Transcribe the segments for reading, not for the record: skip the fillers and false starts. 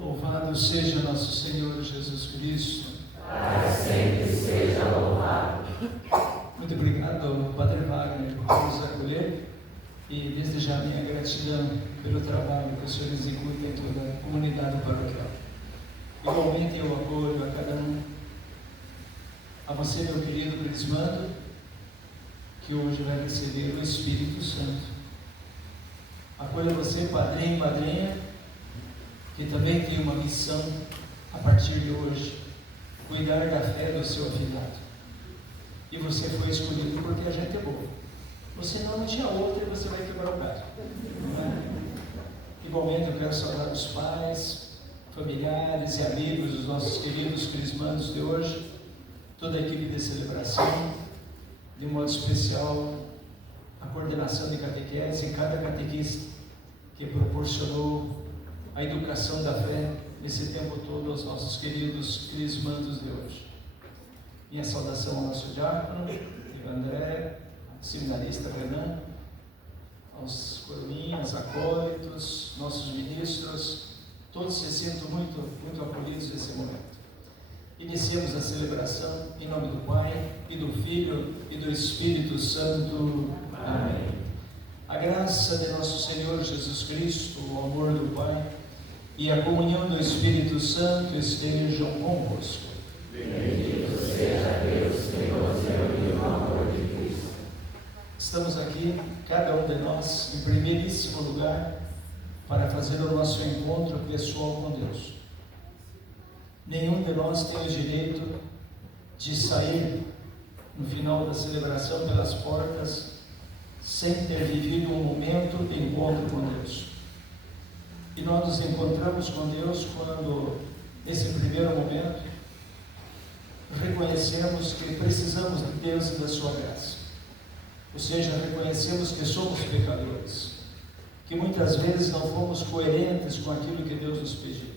Louvado seja nosso Senhor Jesus Cristo. Para sempre seja louvado. Muito obrigado, Padre Wagner, por nos acolher e desejar minha gratidão pelo trabalho que o Senhor executa em toda a comunidade paroquial. Igualmente eu acolho a cada um. A você, meu querido Crismando, que hoje vai receber o Espírito Santo. Acolho você, padrinho e madrinha, que também tem uma missão a partir de hoje, cuidar da fé do seu afilhado. E você foi escolhido porque a gente é boa. Você não tinha outra e você vai quebrar o galho. Não é? Igualmente eu quero saudar os pais, familiares e amigos dos nossos queridos crismandos de hoje, toda a equipe de celebração, de modo especial a coordenação de catequese e cada catequista que proporcionou a educação da fé nesse tempo todo aos nossos queridos crismandos de hoje. Minha saudação ao nosso diácono, André, seminarista Renan, aos coroinhas, acólitos, nossos ministros, todos se sintam muito, muito acolhidos nesse momento. Iniciemos a celebração em nome do Pai, e do Filho, e do Espírito Santo. Amém. A graça de nosso Senhor Jesus Cristo, o amor do Pai, e a comunhão do Espírito Santo estejam convosco. Bendito seja Deus que nos reuniu no amor de Cristo. Estamos aqui, cada um de nós, em primeiríssimo lugar, para fazer o nosso encontro pessoal com Deus. Nenhum de nós tem o direito de sair no final da celebração pelas portas sem ter vivido um momento de encontro com Deus. E nós nos encontramos com Deus quando, nesse primeiro momento, reconhecemos que precisamos de Deus e da sua graça. Ou seja, reconhecemos que somos pecadores, que muitas vezes não fomos coerentes com aquilo que Deus nos pediu.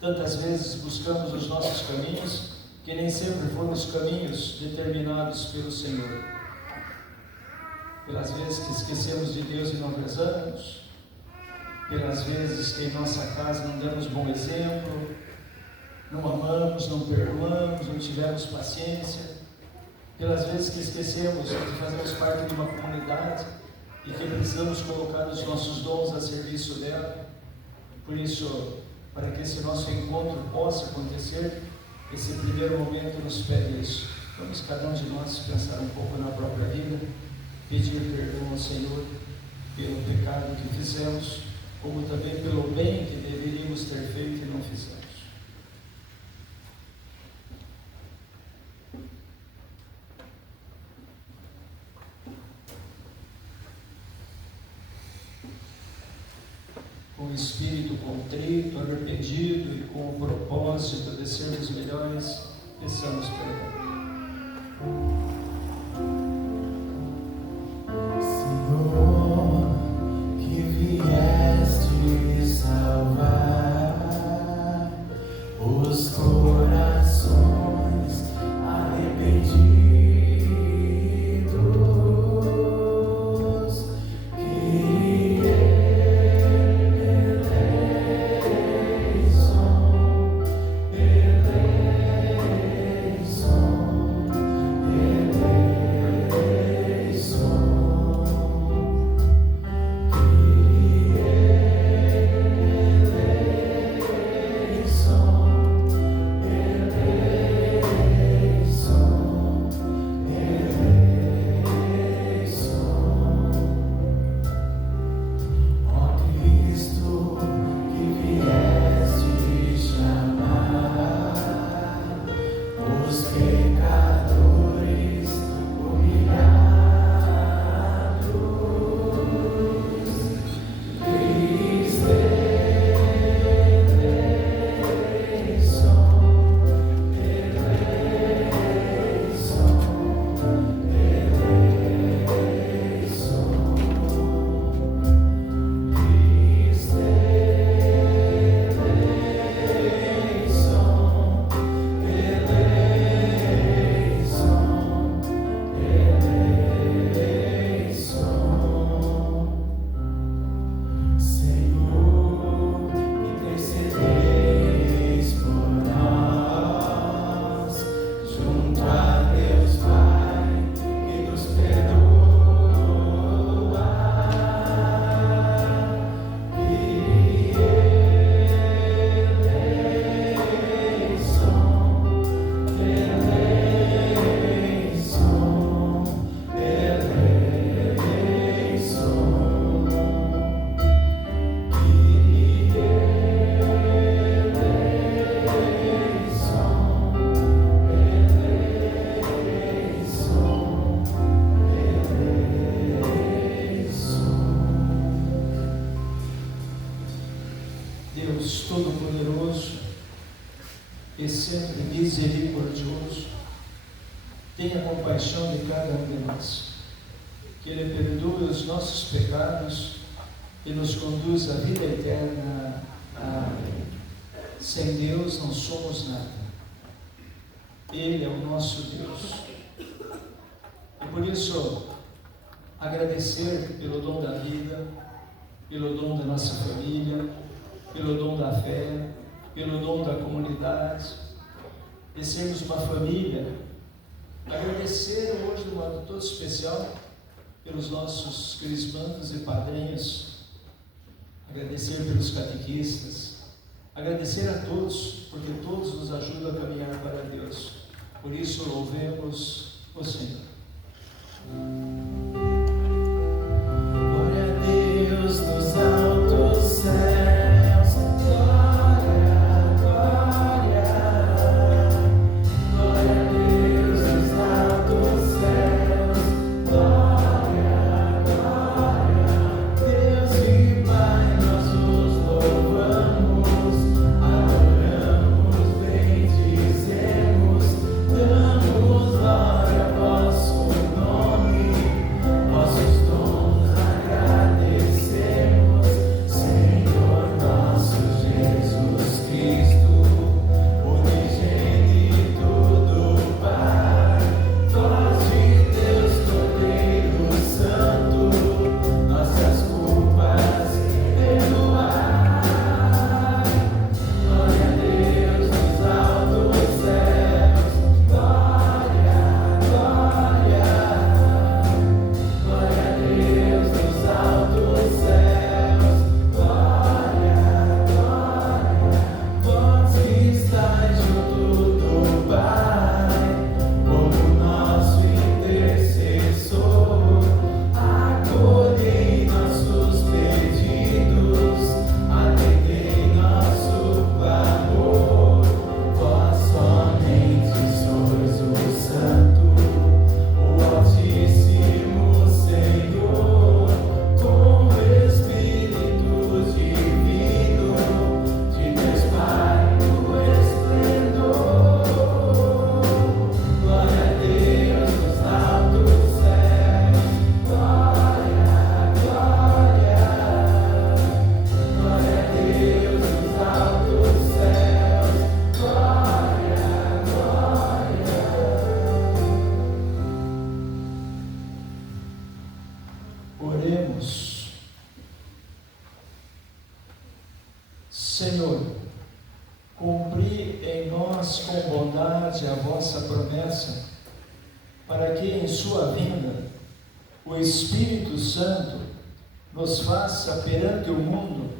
Tantas vezes buscamos os nossos caminhos, que nem sempre foram os caminhos determinados pelo Senhor. Pelas vezes que esquecemos de Deus e não rezamos, pelas vezes que em nossa casa não damos bom exemplo, não amamos, não perdoamos, não tivemos paciência, pelas vezes que esquecemos que fazemos parte de uma comunidade e que precisamos colocar os nossos dons a serviço dela. Por isso, para que esse nosso encontro possa acontecer, esse primeiro momento nos pede isso. Vamos cada um de nós pensar um pouco na própria vida, pedir perdão ao Senhor pelo pecado que fizemos, como também pelo bem que deveríamos ter feito e não fizemos. Com o espírito contrito, arrependido e com o propósito de sermos melhores, peçamos perdão. Senhor, que vieste salvar os corações arrependidos, misericordioso, tenha compaixão de cada um de nós, que Ele perdoe os nossos pecados e nos conduz à vida eterna. Amém. Sem Deus não somos nada. Ele é o nosso Deus. E por isso, agradecer pelo dom da vida, pelo dom da nossa família, pelo dom da fé, pelo dom da comunidade, de sermos uma família. Agradecer hoje de um modo todo especial pelos nossos crismandos e padrinhos, agradecer pelos catequistas, agradecer a todos, porque todos nos ajudam a caminhar para Deus. Por isso louvemos o Senhor. Glória a Deus nos altos céus, glória, glória. Glória a Deus nos altos céus, glória, glória. Deus e Pai, nós os louvamos, adoramos, bendizemos, damos glória a vosso nome, vossos dons agradecemos, Senhor nosso Jesus Cristo, unigênito do Pai, voz de Deus Cordeiro Santo, nossas culpas perdoai. Glória a Deus nos altos céus, glória, glória. Glória a Deus nos altos céus, glória, glória. Vós que estáis junto do Pai, como nosso intercessor, acolhei nossos pedidos, atendei nosso clamor. Vós somente sois o Santo, o Altíssimo Senhor, com o Espírito Divino, de Deus Pai o esplendor. Glória a Deus nos altos céus, glória, glória. Glória a Deus nos altos céus, glória, glória. Oremos. Senhor, cumpri em nós com bondade a vossa promessa, para que em sua vinda o Espírito Santo nos faça perante o mundo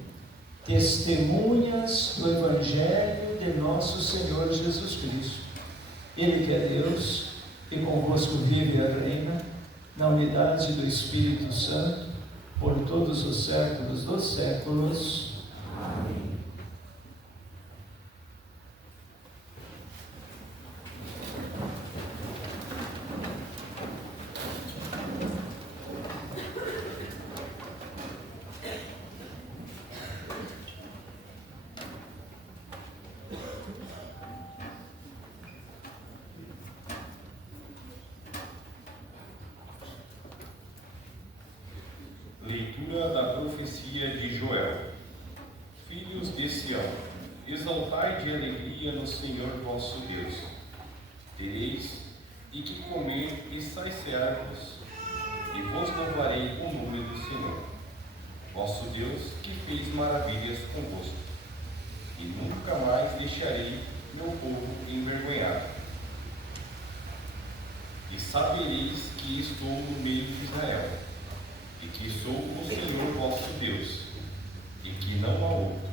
testemunhas do Evangelho de nosso Senhor Jesus Cristo. Ele que é Deus e convosco vive e reina na unidade do Espírito Santo, por todos os séculos dos séculos. Amém. Leitura da profecia de Joel. Filhos de Sião, exaltai de alegria no Senhor vosso Deus. Tereis e que comer e saciar-vos, e vos louvarei o nome do Senhor, vosso Deus, que fez maravilhas convosco. E nunca mais deixarei meu povo envergonhado. E sabereis que estou no meio de Israel, e que sou o Senhor vosso Deus, e que não há outro.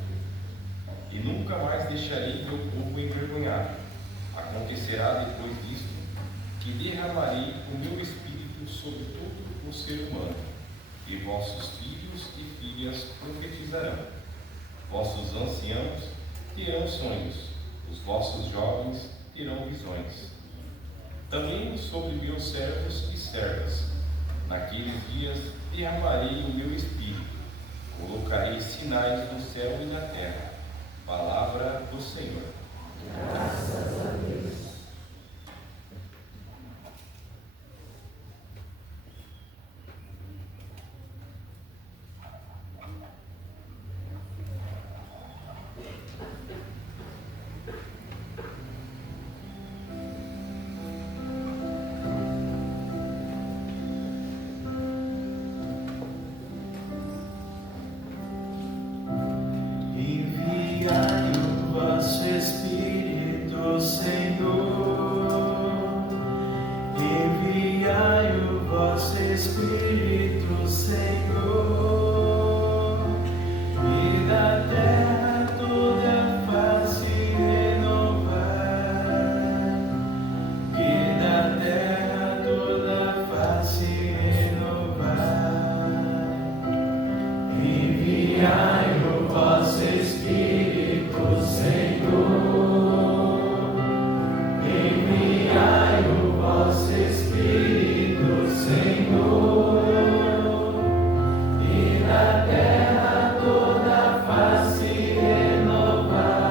E nunca mais deixarei meu povo envergonhado. Acontecerá depois disto, que derramarei o meu Espírito sobre todo o ser humano, e vossos filhos e filhas profetizarão. Vossos anciãos terão sonhos, os vossos jovens terão visões. Também sobre meus servos e servas, naqueles dias derramarei o meu Espírito, colocarei sinais no céu e na terra. Palavra do Senhor. Enviai o vosso Espírito, Senhor. Enviai o vosso Espírito, Senhor. E da terra toda a face renovar. E da terra toda a face renovar. Enviai o vosso Espírito, Senhor. Enviai o vosso Espírito, Senhor. E da terra toda a face renovar.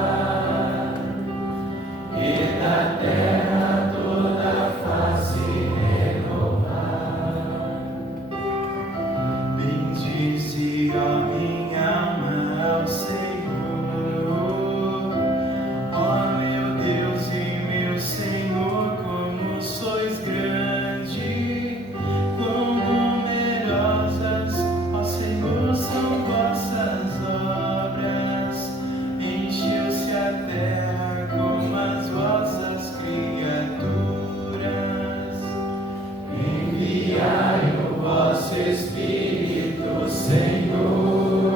E da terra toda a face renovar. Bendize, ó minha alma, ao Senhor. Ó meu Deus e meu Senhor, como sois grande, quão numerosas, ó Senhor, são vossas obras. Encheu-se a terra como as vossas criaturas. Enviai o vosso Espírito, Senhor.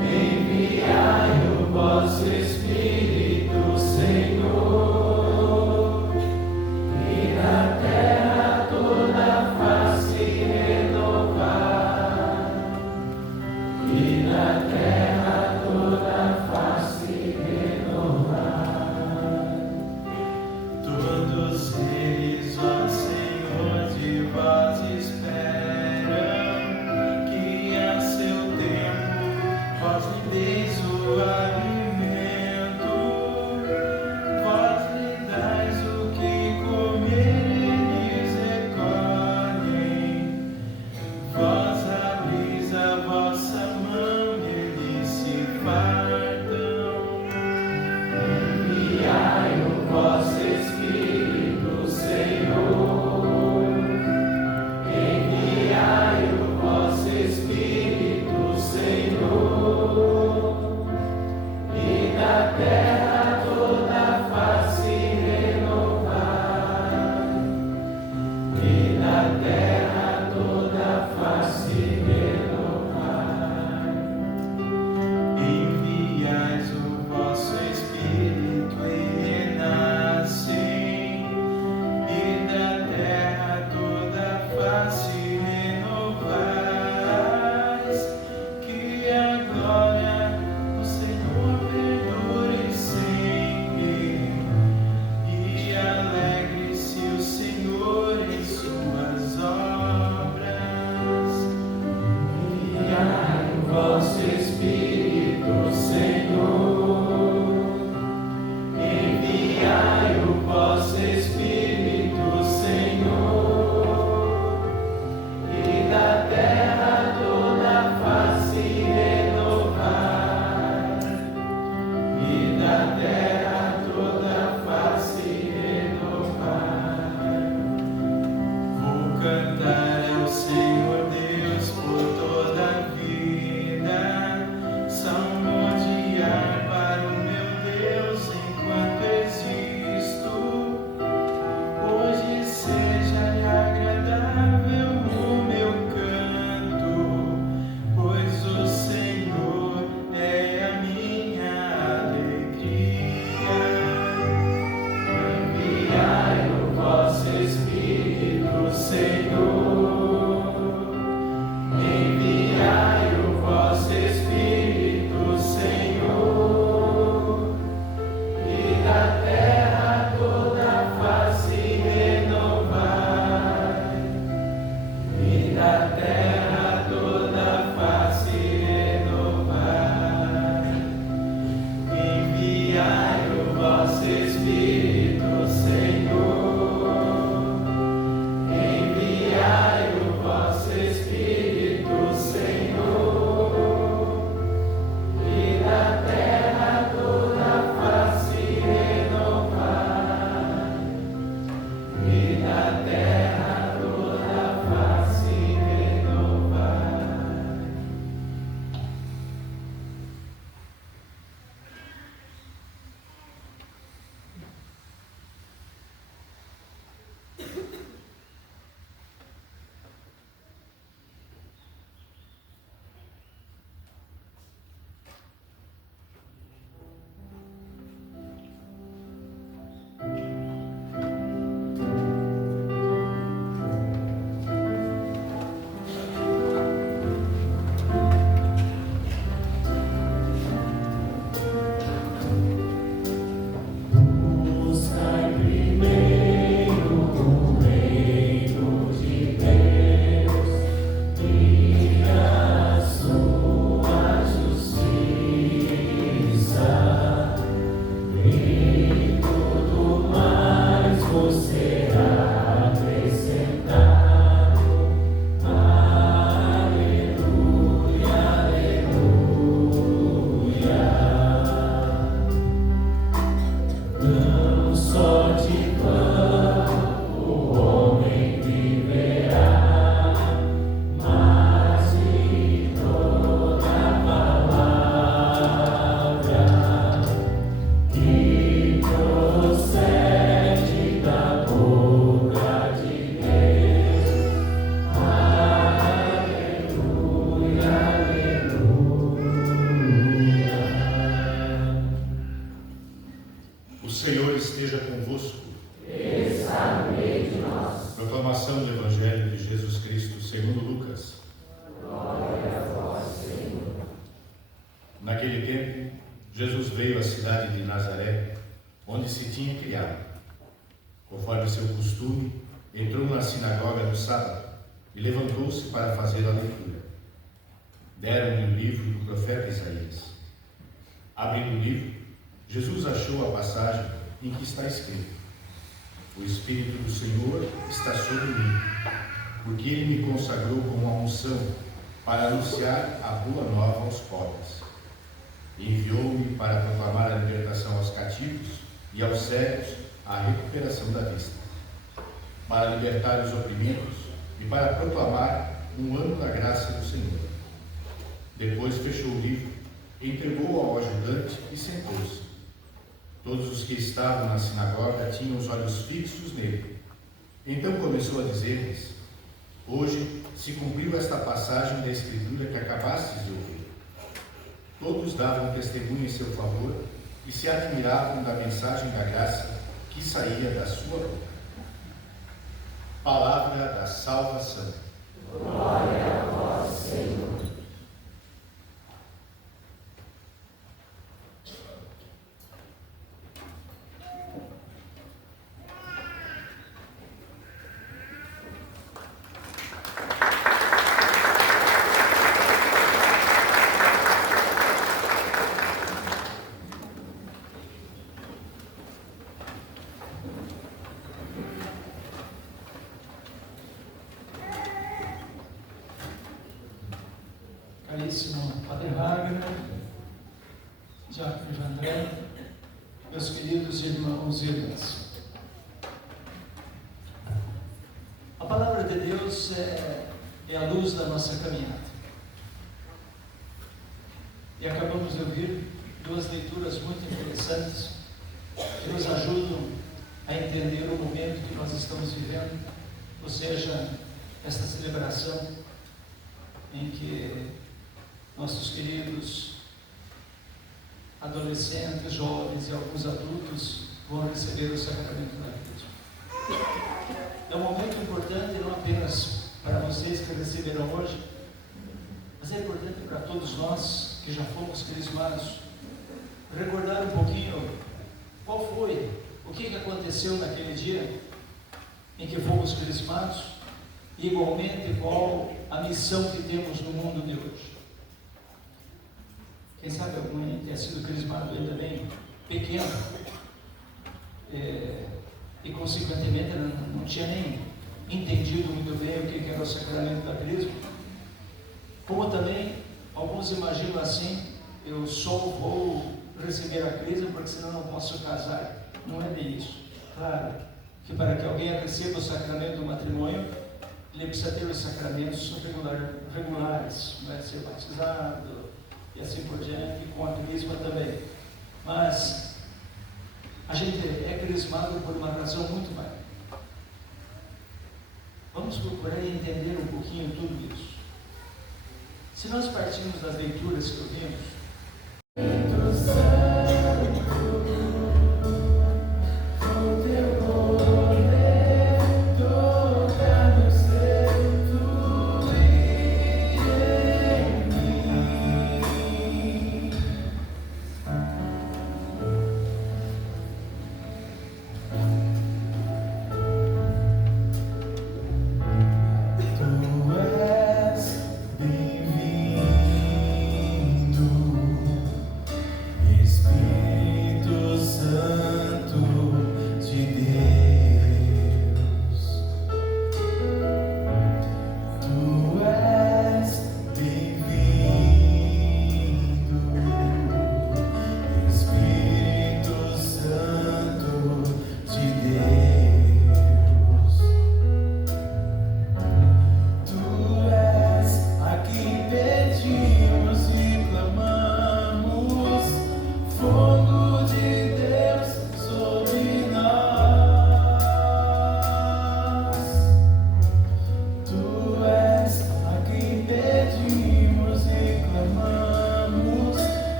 Enviai o vosso Espírito, Senhor. E na terra toda a face renovar. E na terra toda a face renovar. Todos eles, ó Senhor, de vós esperam, que a seu tempo vós lhe deis o alimento. Vós lhe dais o que comer, eles recolhem. Vós abris a vossa mão, eles se fartam. Enviai o vosso Espírito, Senhor. Enviai o vosso Espírito, Senhor. E da terra toda a face renovar. E da terra toda a face renovar. Enviais o vosso Espírito e renascem. E da terra toda a face renovais. Que agora o Senhor perdure sempre. E alegre-se o Senhor em suas obras. Enviai o vosso Espírito, Senhor. Enviai o vosso Espírito, Senhor. E da terra toda a face renovar. E da terra toda a face renovar. Vou cantar ao Senhor Deus por toda a vida, salmodiar para o meu Deus enquanto existo. Hoje seja-lhe agradável o meu canto, pois o Senhor é a minha alegria. Enviai o vosso Espírito, Senhor. esteja convosco. Ele está no meio de nós. Proclamação do Evangelho de Jesus Cristo segundo Lucas. Glória a vós, Senhor. Naquele tempo, Jesus veio à cidade de Nazaré, onde se tinha criado. Conforme seu costume, entrou na sinagoga no sábado e levantou-se para fazer a leitura. Deram-lhe o livro do profeta Isaías. Abrindo o livro, Jesus achou a passagem em que está escrito: O Espírito do Senhor está sobre mim, porque Ele me consagrou com uma unção para anunciar a boa nova aos pobres. Enviou-me para proclamar a libertação aos cativos e aos cegos a recuperação da vista, para libertar os oprimidos e para proclamar um ano da graça do Senhor. Depois fechou o livro, entregou-o ao ajudante e sentou-se. Todos os que estavam na sinagoga tinham os olhos fixos nele. Então começou a dizer-lhes: Hoje se cumpriu esta passagem da Escritura que acabastes de ouvir. Todos davam testemunho em seu favor e se admiravam da mensagem da graça que saía da sua boca. Palavra da salvação. Glória a vós, Senhor. Caríssimo Padre Wagner, Diácono André, meus queridos irmãos e irmãs. A palavra de Deus é a luz da nossa caminhada. E acabamos de ouvir duas leituras muito interessantes que nos ajudam a entender o momento que nós estamos vivendo, ou seja, esta celebração em que nossos queridos adolescentes, jovens e alguns adultos vão receber o sacramento da Crisma. É um momento importante não apenas para vocês que receberão hoje, mas é importante para todos nós que já fomos crismados, recordar um pouquinho qual foi, o que aconteceu naquele dia em que fomos crismados e igualmente qual a missão que temos no mundo de hoje. Quem sabe algum aí tenha sido crismado ainda bem pequeno e consequentemente não tinha nem entendido muito bem o que era o sacramento da crisma. Como também alguns imaginam assim: eu só vou receber a crisma porque senão não posso casar. Não é bem isso. Claro que para que alguém receba o sacramento do matrimônio, ele precisa ter os sacramentos regulares, vai ser batizado e assim por diante, com a crisma também. Mas a gente é crismado por uma razão muito maior. Vamos procurar entender um pouquinho tudo isso. Se nós partirmos das leituras que ouvimos, Espírito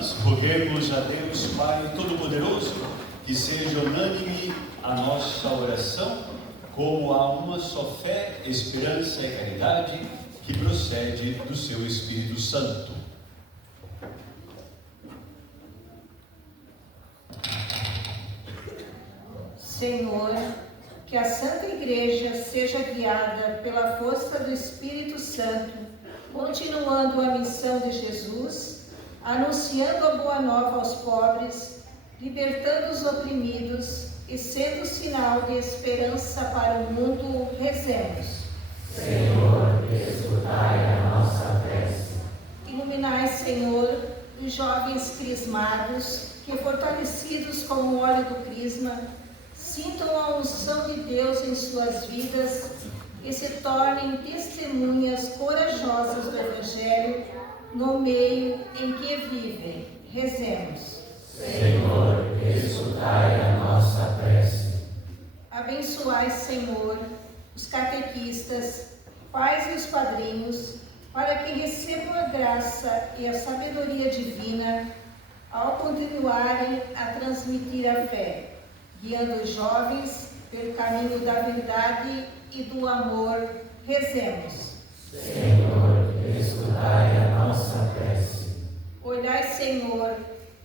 irmãs, roguemos a Deus Pai Todo-Poderoso que seja unânime a nossa oração, como há uma só fé, esperança e caridade que procede do seu Espírito Santo. Senhor, que a Santa Igreja seja guiada pela força do Espírito Santo, continuando a missão de Jesus, anunciando a boa nova aos pobres, libertando os oprimidos e sendo sinal de esperança para o mundo. Rezemos. Senhor, escutai a nossa prece. Iluminai, Senhor, os jovens crismados, que fortalecidos com o óleo do crisma, sintam a unção de Deus em suas vidas e se tornem testemunhas corajosas do Evangelho no meio em que vivem. Rezemos. Senhor, escutai a nossa prece. Abençoai, Senhor, os catequistas, pais e os padrinhos, para que recebam a graça e a sabedoria divina ao continuarem a transmitir a fé, guiando os jovens pelo caminho da verdade e do amor. Rezemos. Senhor, escutai a nossa prece. Olhai, Senhor,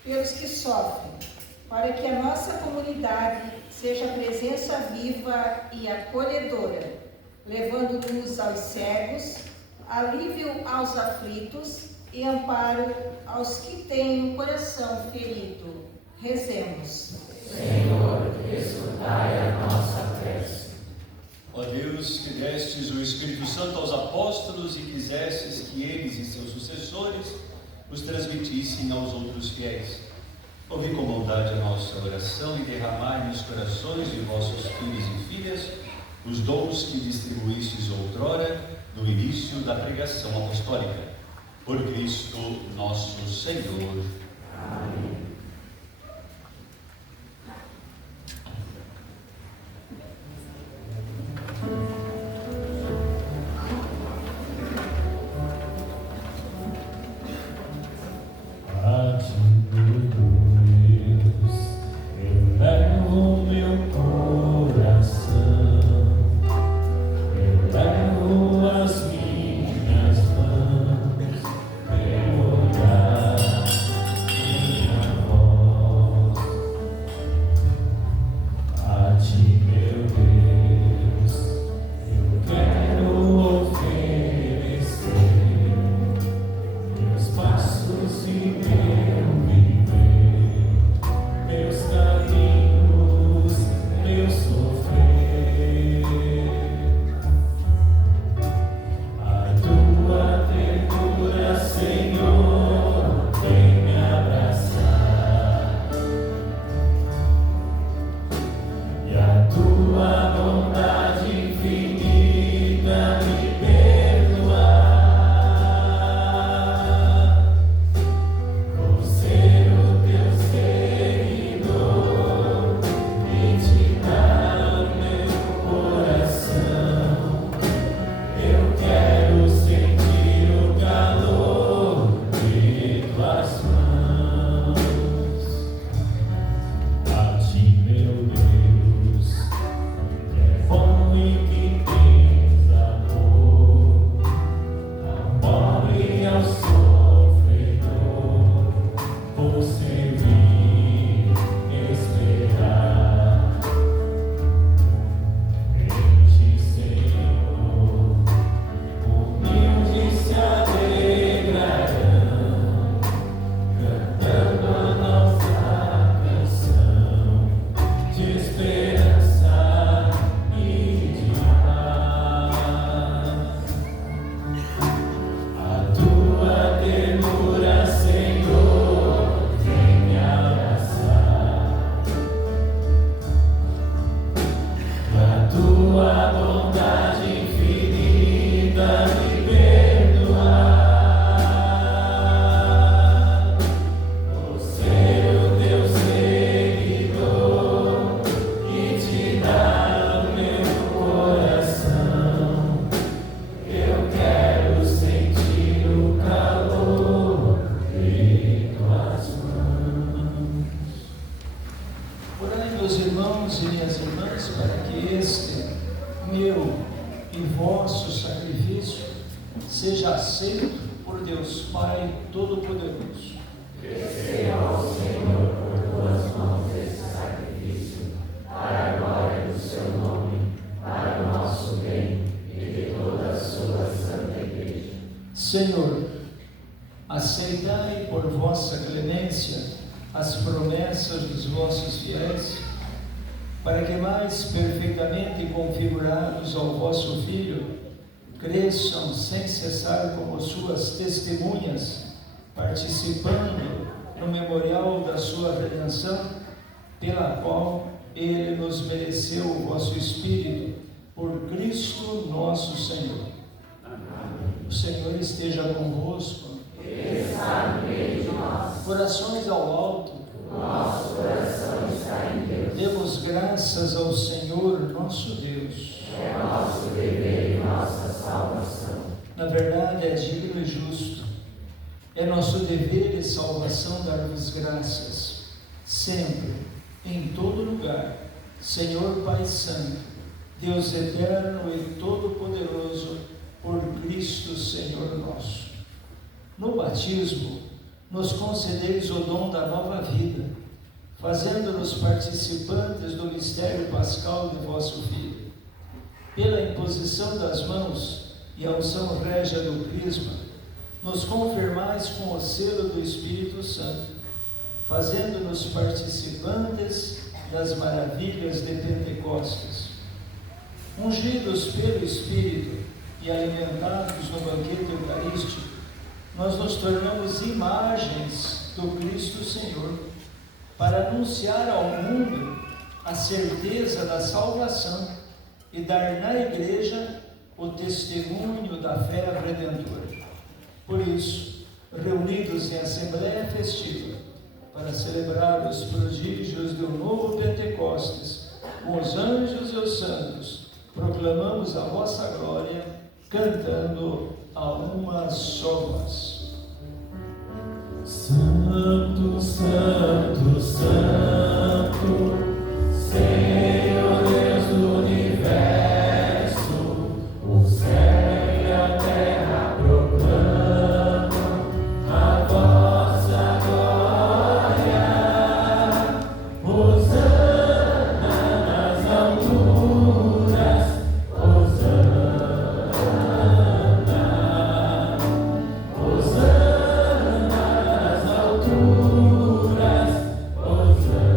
pelos que sofrem, para que a nossa comunidade seja presença viva e acolhedora, levando luz aos cegos, alívio aos aflitos e amparo aos que têm o coração ferido. Rezemos. Senhor, escutai a nossa prece. Ó Deus, que destes o Espírito Santo aos apóstolos e quisestes que eles e seus sucessores os transmitissem aos outros fiéis. Ouvi com bondade a nossa oração e derramai nos corações de vossos filhos e filhas os dons que distribuístes outrora no início da pregação apostólica. Por Cristo nosso Senhor. Amém. meu e vosso sacrifício seja aceito por Deus Pai Todo-Poderoso. Receba ao Senhor por tuas mãos esse sacrifício, para a glória do seu nome, para o nosso bem e de toda a sua santa igreja. Senhor, aceitai por vossa clemência as promessas dos vossos fiéis, para que mais perfeitamente configurados ao vosso Filho, cresçam sem cessar como suas testemunhas, participando no memorial da sua redenção, pela qual ele nos mereceu o vosso Espírito, por Cristo nosso Senhor. O Senhor esteja convosco. Corações ao alto. Nosso coração está em Deus. Demos graças ao Senhor nosso Deus. É nosso dever e nossa salvação. Na verdade, é digno e justo. É nosso dever e salvação dar-vos graças, sempre, em todo lugar, Senhor Pai Santo, Deus eterno e todo-poderoso, por Cristo Senhor nosso. No batismo, nos concedeis o dom da nova vida, fazendo-nos participantes do mistério pascal de vosso Filho. Pela imposição das mãos e a unção régia do crisma, nos confirmais com o selo do Espírito Santo, fazendo-nos participantes das maravilhas de Pentecostes. Ungidos pelo Espírito e alimentados no banquete eucarístico, nós nos tornamos imagens do Cristo Senhor, para anunciar ao mundo a certeza da salvação e dar na Igreja o testemunho da fé redentora. Por isso, reunidos em assembleia festiva, para celebrar os prodígios do novo Pentecostes, com os anjos e os santos, proclamamos a vossa glória, cantando a uma só voz. Santo, Santo, Santo, Senhor Deus do universo, o céu e a terra proclamam a vossa glória. Hosana nas alturas, Hosana, Hosana nas alturas, Hosana.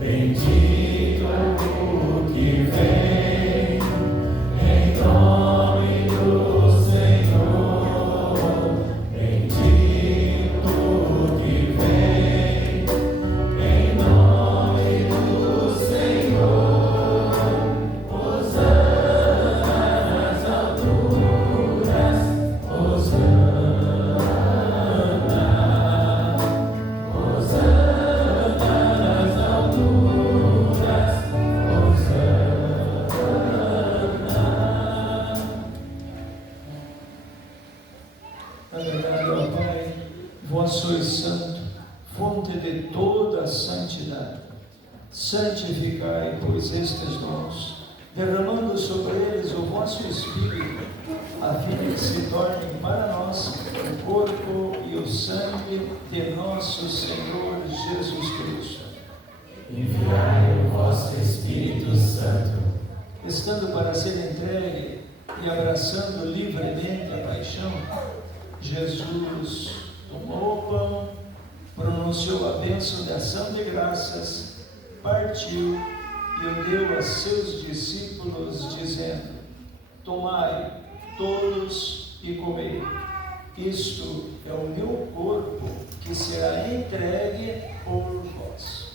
Bendito o que vem em nome do Senhor. Bendito o que vem em nome do Senhor. Hosana nas alturas, Hosana, Hosana nas alturas, Hosana. Na verdade, ó Pai, vós sois santo, fonte de toda a santidade. Santificai, pois, estes dons, derramando sobre eles o vosso Espírito, a fim de que se tornem para nós o corpo e o sangue de nosso Senhor Jesus Cristo. Enviai o vosso Espírito Santo, Estando para ser entregue e abraçando livremente a paixão, Jesus tomou o pão, pronunciou a bênção de ação de graças, partiu e o deu a seus discípulos, dizendo: tomai todos e comei. Isto é o meu corpo, que será entregue por vós.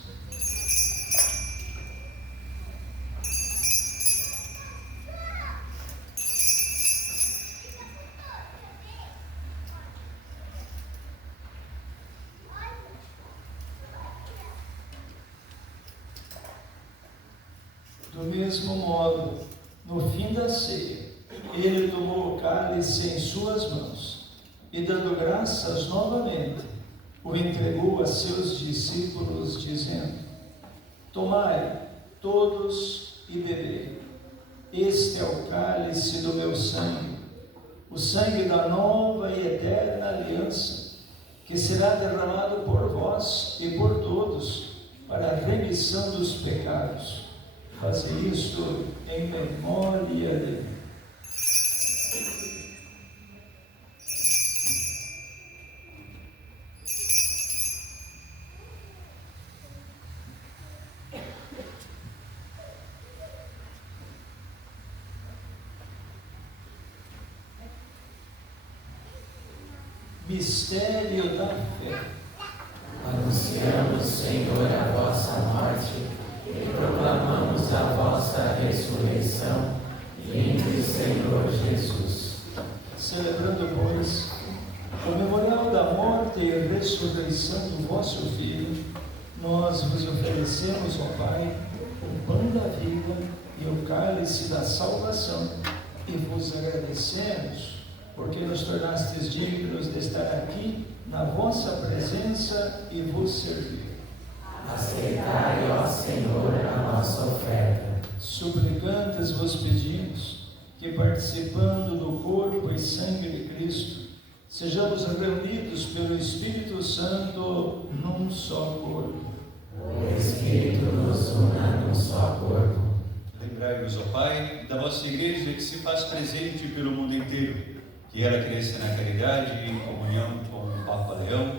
Do mesmo modo, no fim da ceia, ele tomou o cálice em suas mãos e, dando graças novamente, o entregou a seus discípulos, dizendo: tomai todos e bebei. Este é o cálice do meu sangue, o sangue da nova e eterna aliança, que será derramado por vós e por todos, para a remissão dos pecados. Faze isto em memória de mim. Mistério da fé. Anunciamos, Senhor, a vossa morte e proclamamos a vossa ressurreição. Vinde, Senhor Jesus. Celebrando, pois, o memorial da morte e ressurreição do vosso Filho, nós vos oferecemos, ó Pai, o pão da vida e o cálice da salvação, e vos agradecemos, porque nos tornastes dignos de estar aqui na vossa presença e vos servir. Aceitai, ó Senhor, a nossa oferta. Suplicantes vos pedimos que, participando do corpo e sangue de Cristo, sejamos reunidos pelo Espírito Santo num só corpo. O Espírito nos una num só corpo. Lembrai-vos, ó Pai, da vossa igreja que se faz presente pelo mundo inteiro, que ela cresça na caridade e em comunhão com o Papa Leão,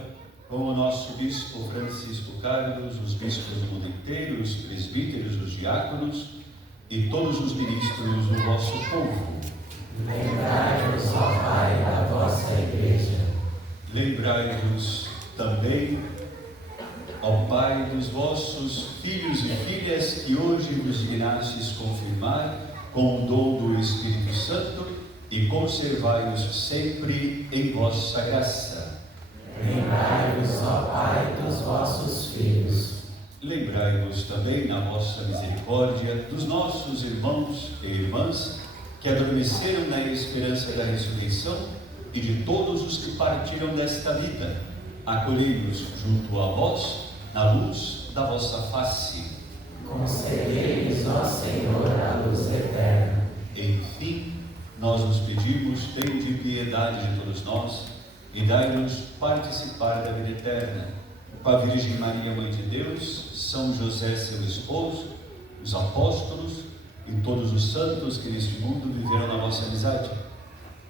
com o nosso Bispo Francisco Carlos, os bispos do mundo inteiro, os presbíteros, os diáconos e todos os ministros do vosso povo. Lembrai-vos, ó Pai, da vossa igreja. Lembrai-vos também, ó Pai, dos vossos filhos e filhas que hoje vos dignastes confirmar com o dom do Espírito Santo e conservai-os sempre em vossa graça. Lembrai-vos, ó Pai, dos vossos filhos. Lembrai-vos também, na vossa misericórdia, dos nossos irmãos e irmãs que adormeceram na esperança da ressurreição e de todos os que partiram desta vida. Acolhei-os junto a vós, na luz da vossa face. Concedei-lhes, ó Senhor, a luz eterna. Enfim, nós nos pedimos, tende piedade de todos nós e dai-nos participar da vida eterna. Com a Virgem Maria, Mãe de Deus, São José, seu esposo, os apóstolos e todos os santos que neste mundo viveram na vossa amizade,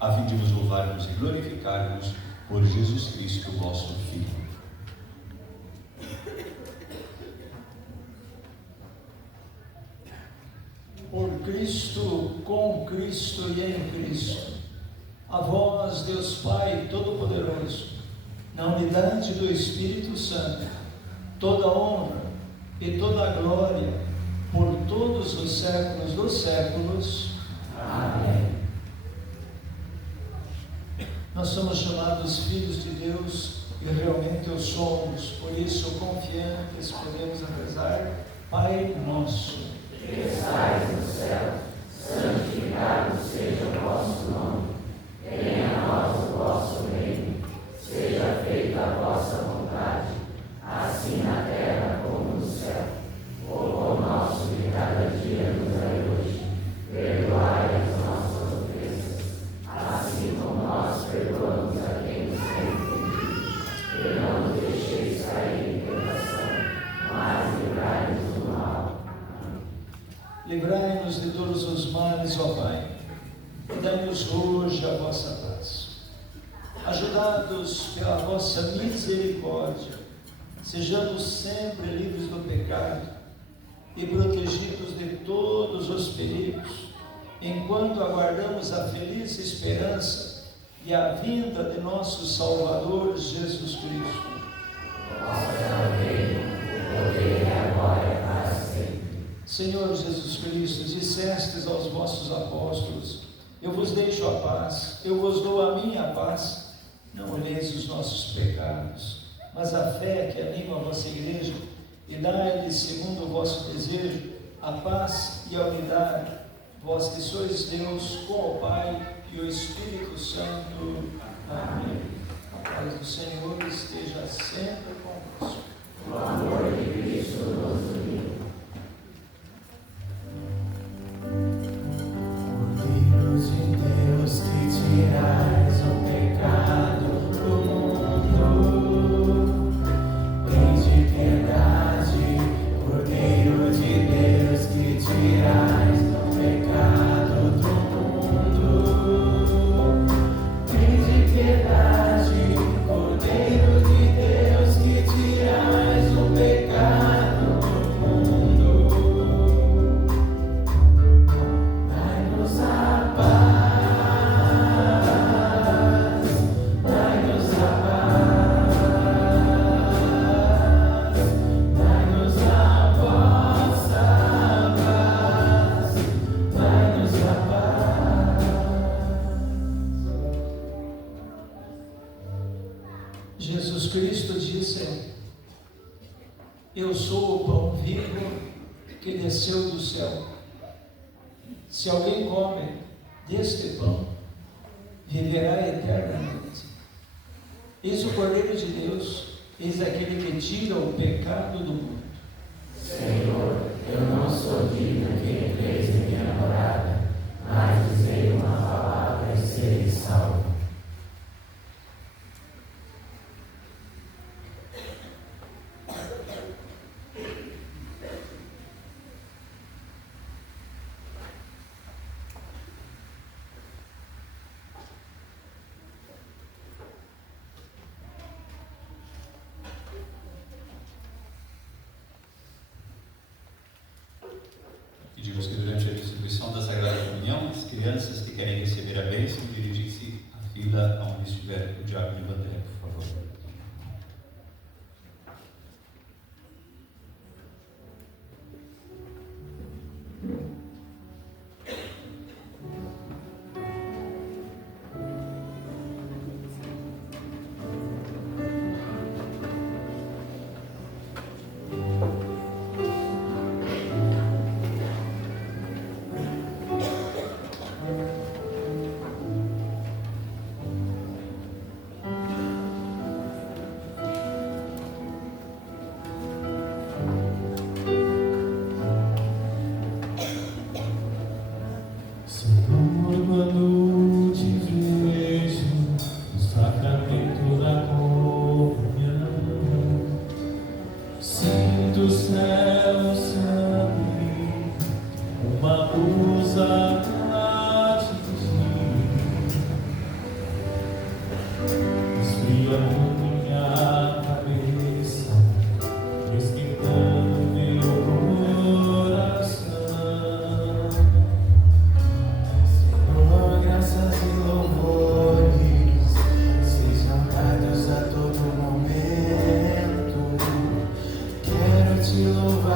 a fim de vos louvarmos e glorificarmos por Jesus Cristo, vosso Filho. Por Cristo, com Cristo e em Cristo, a vós, Deus Pai Todo-Poderoso, na unidade do Espírito Santo, toda honra e toda glória por todos os séculos dos séculos. Amém. Nós somos chamados filhos de Deus e realmente o somos, por isso confiantes podemos rezar: Pai nosso, Que estais no céu, santificado seja o vosso nome. Venha a nós o vosso reino. Seja feita a vossa vontade, assim na terra como no céu. O pão nosso de cada dia nos dai hoje. Perdoai as nossas ofensas, assim como nós perdoamos a quem nos tem ofendido. E não nos deixeis cair em tentação, mas livrai-nos do mal. livrai-nos de todos os males, ó Pai, e dai-nos hoje a vossa paz. Ajudados pela vossa misericórdia, sejamos sempre livres do pecado e protegidos de todos os perigos, enquanto aguardamos a feliz esperança e a vinda de nosso Salvador Jesus Cristo. Senhor Jesus Cristo, dissestes aos vossos apóstolos: eu vos deixo a paz, eu vos dou a minha paz. Não olheis os nossos pecados, mas a fé que anima a vossa igreja, e dai-lhes, segundo o vosso desejo, a paz e a unidade, vós que sois Deus, com o Pai e o Espírito Santo. Amém. A paz do Senhor esteja sempre convosco. O amor de Cristo nos uniu. pão vivo que desceu do céu. Se alguém come deste pão, viverá eternamente. Eis o Cordeiro de Deus, eis aquele que tira o pecado do mundo. Senhor, eu não sou digno que entreis em minha morada, mas dizei uma palavra e serei salvo. Pedimos que durante a distribuição da Sagrada Comunhão, as crianças que querem receber a bênção dirigem-se à fila onde estiver o diácono André, por favor. Senhor,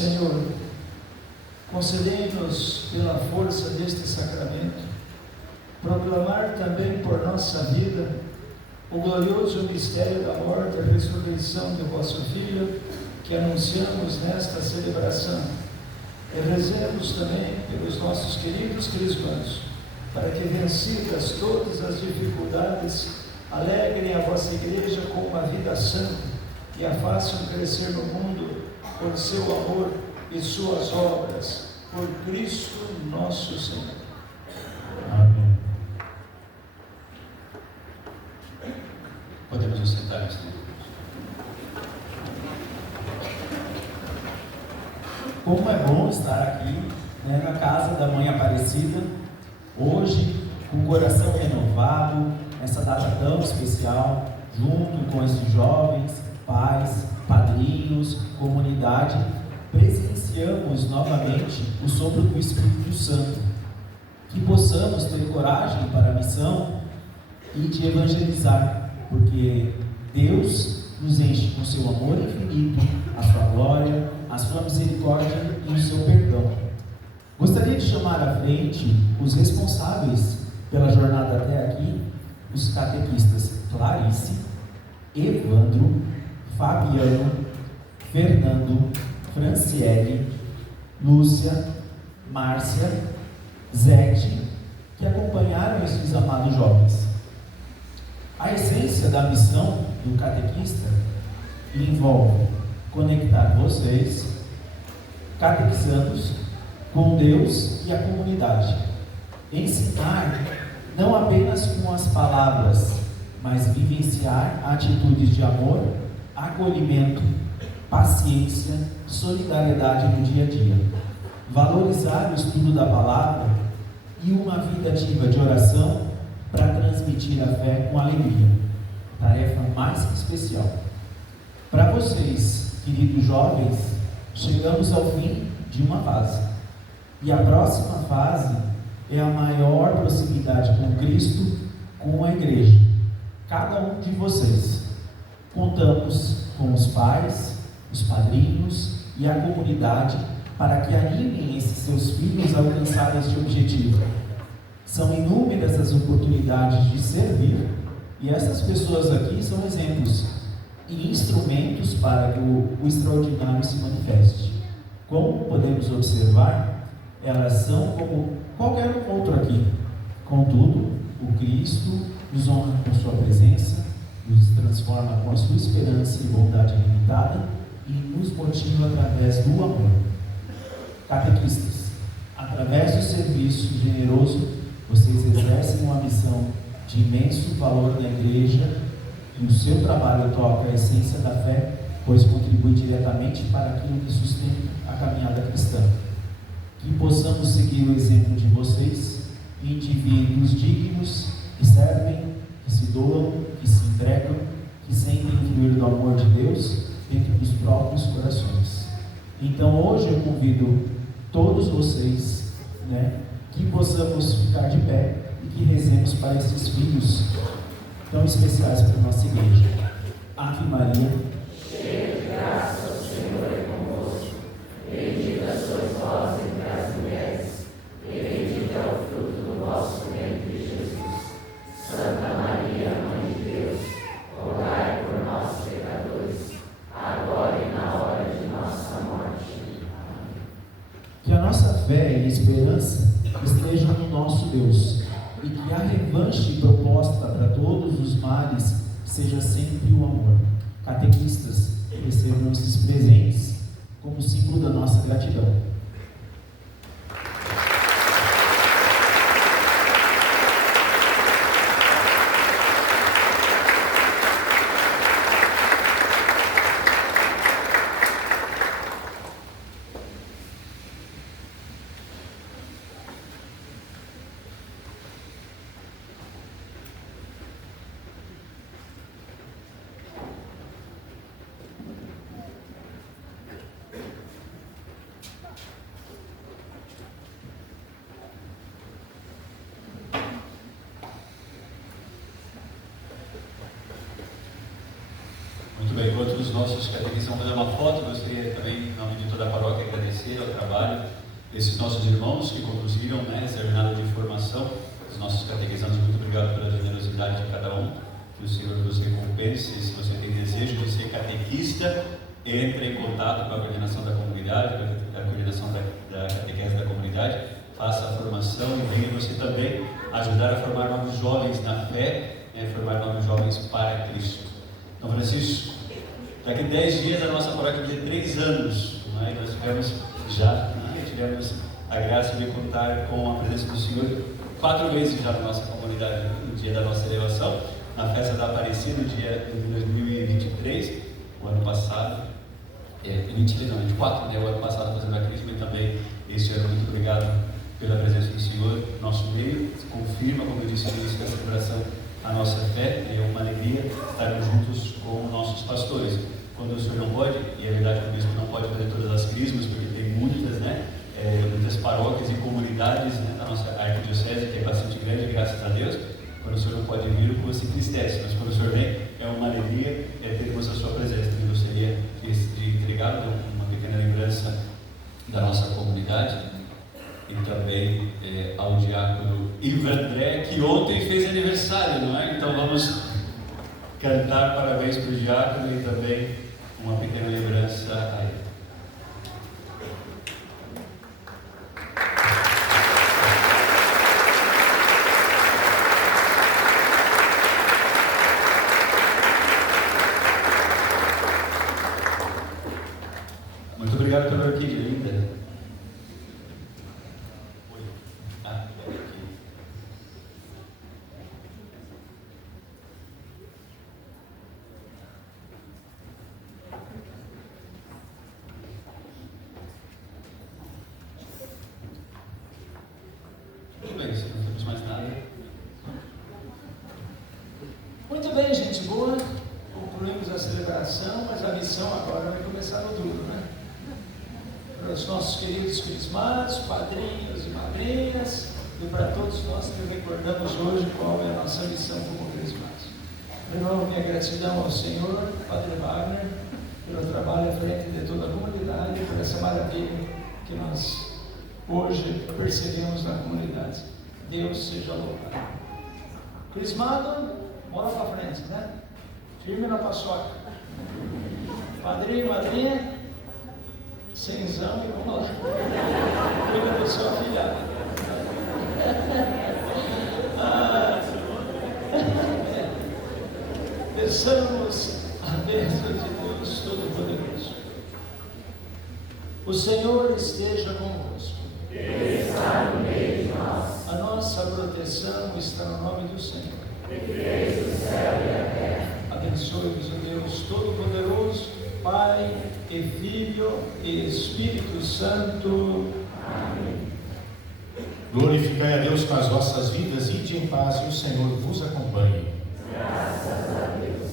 Senhor, concedei-nos pela força deste sacramento proclamar também por nossa vida o glorioso mistério da morte e ressurreição de vosso Filho, que anunciamos nesta celebração. E rezemos também pelos nossos queridos crismãos, para que, vencidas todas as dificuldades, alegrem a vossa Igreja com uma vida santa e a façam crescer no mundo por seu amor e suas obras, por Cristo nosso Senhor. Amém. Podemos nos sentar, meus queridos. Como é bom estar aqui, na casa da Mãe Aparecida, hoje, com o coração renovado, nessa data tão especial, junto com esses jovens, pais, padrinhos, comunidade, presenciamos novamente o sopro do Espírito Santo. Que possamos ter coragem para a missão e de evangelizar, porque Deus nos enche com seu amor infinito, a sua glória, a sua misericórdia e o seu perdão. Gostaria de chamar à frente os responsáveis pela jornada até aqui, os catequistas Clarice, Evandro, Fabiano, Fernando, Franciele, Lúcia, Márcia, Zete, que acompanharam esses amados jovens. A essência da missão do catequista envolve conectar vocês, catequizandos, com Deus e a comunidade. Ensinar não apenas com as palavras, mas vivenciar atitudes de amor, acolhimento, paciência, solidariedade no dia a dia. Valorizar o estudo da palavra e uma vida ativa de oração para transmitir a fé com alegria. Tarefa mais que especial. Para vocês, queridos jovens, chegamos ao fim de uma fase. E a próxima fase é a maior proximidade com Cristo, com a Igreja. Cada um de vocês. Contamos com os pais, os padrinhos e a comunidade para que animem esses seus filhos a alcançar este objetivo. São inúmeras as oportunidades de servir e essas pessoas aqui são exemplos e instrumentos para que o extraordinário se manifeste. Como podemos observar, elas são como qualquer outro aqui. Contudo, o Cristo nos honra com sua presença, nos transforma com a sua esperança e bondade ilimitada e nos motiva através do amor. Catequistas, através do serviço generoso, vocês exercem uma missão de imenso valor na Igreja e o seu trabalho toca a essência da fé, pois contribui diretamente para aquilo que sustenta a caminhada cristã. Que possamos seguir o exemplo de vocês, indivíduos dignos que servem, que se doam, que se entregam, que sentem o fluir do amor de Deus dentro dos próprios corações. Então hoje eu convido todos vocês, que possamos ficar de pé e que rezemos para esses filhos tão especiais para a nossa Igreja. Ave Maria, cheia de graça, o Senhor é convosco. Bendita sois vós entre as mulheres, e bendito é o fruto do vosso ventre, Jesus. Santa Maria, Mãe de Deus, rogai por nós, pecadores, agora e na hora de nossa morte. Amém. que a nossa fé e esperança estejam no nosso Deus, e que a revanche proposta para todos os males seja sempre o amor. Catequistas, recebam esses presentes como símbolo da nossa gratidão. Muito bem, enquanto os nossos catequistas vão fazer uma foto, gostaria também, em nome de toda a paróquia, agradecer ao trabalho desses nossos irmãos que conduziram, né, essa jornada de formação, os nossos catequizandos. Muito obrigado pela generosidade de cada um. Que o Senhor vos recompense. Se você tem desejo de ser catequista, entre em contato com a coordenação da comunidade, a coordenação da catequese da comunidade, faça a formação e venha você também ajudar a formar novos jovens na fé, formar novos jovens para Cristo. Então, Francisco, daqui a 10 dias a nossa paróquia de 3 anos, né? Nós tivemos a graça de contar com a presença do Senhor 4 vezes já na nossa comunidade, no dia da nossa elevação, na festa da Aparecida, no dia de 2023, o ano passado, 24, né? O ano passado fazendo a Crisma, e também este ano. Muito obrigado pela presença do Senhor no nosso meio. Confirma, como eu disse no início da celebração, a nossa fé. É uma alegria estarmos juntos com nossos pastores. Quando o Senhor não pode, e é verdade que o bispo não pode fazer todas as crismas, porque tem muitas, né? Muitas paróquias e comunidades, né, da nossa arquidiocese, que é bastante grande, graças a Deus. Quando o Senhor não pode vir, o povo se entristece, mas quando o Senhor vem, é uma alegria termos a sua presença. Eu gostaria de entregar uma pequena lembrança da nossa comunidade e também ao diácono Ivo André, que ontem fez aniversário, não é? Então vamos cantar parabéns para o diácono e também uma pequena lembrança a ele. Muito obrigado pela orquídea linda. Aqui. Muito bem, se não temos mais nada. Muito bem, gente boa. Concluímos a celebração, mas a missão agora vai começar no duro, né? Para os nossos queridos crismados, padrinhos e madrinhas, e para todos nós que recordamos hoje qual é a nossa missão como crismados. Renovo minha gratidão ao Senhor, Padre Wagner, pelo trabalho à frente de toda a comunidade, por essa maravilha que nós hoje percebemos na comunidade. Deus seja louvado. Crismado, bola para frente, né? Firme na paçoca. Padrinho, madrinha, cenzão e vamos lá. Cuida do seu afilhado. Peçamos a bênção de Deus Todo-Poderoso. O Senhor esteja convosco. Ele está no meio de nós. A nossa proteção está no nome do Senhor, Que fez o céu e a terra. Abençoe-vos o Deus Todo-Poderoso, Pai e Filho e Espírito Santo. Amém. Glorificai a Deus com as vossas vidas, ide em paz e o Senhor vos acompanhe. Graças a Deus.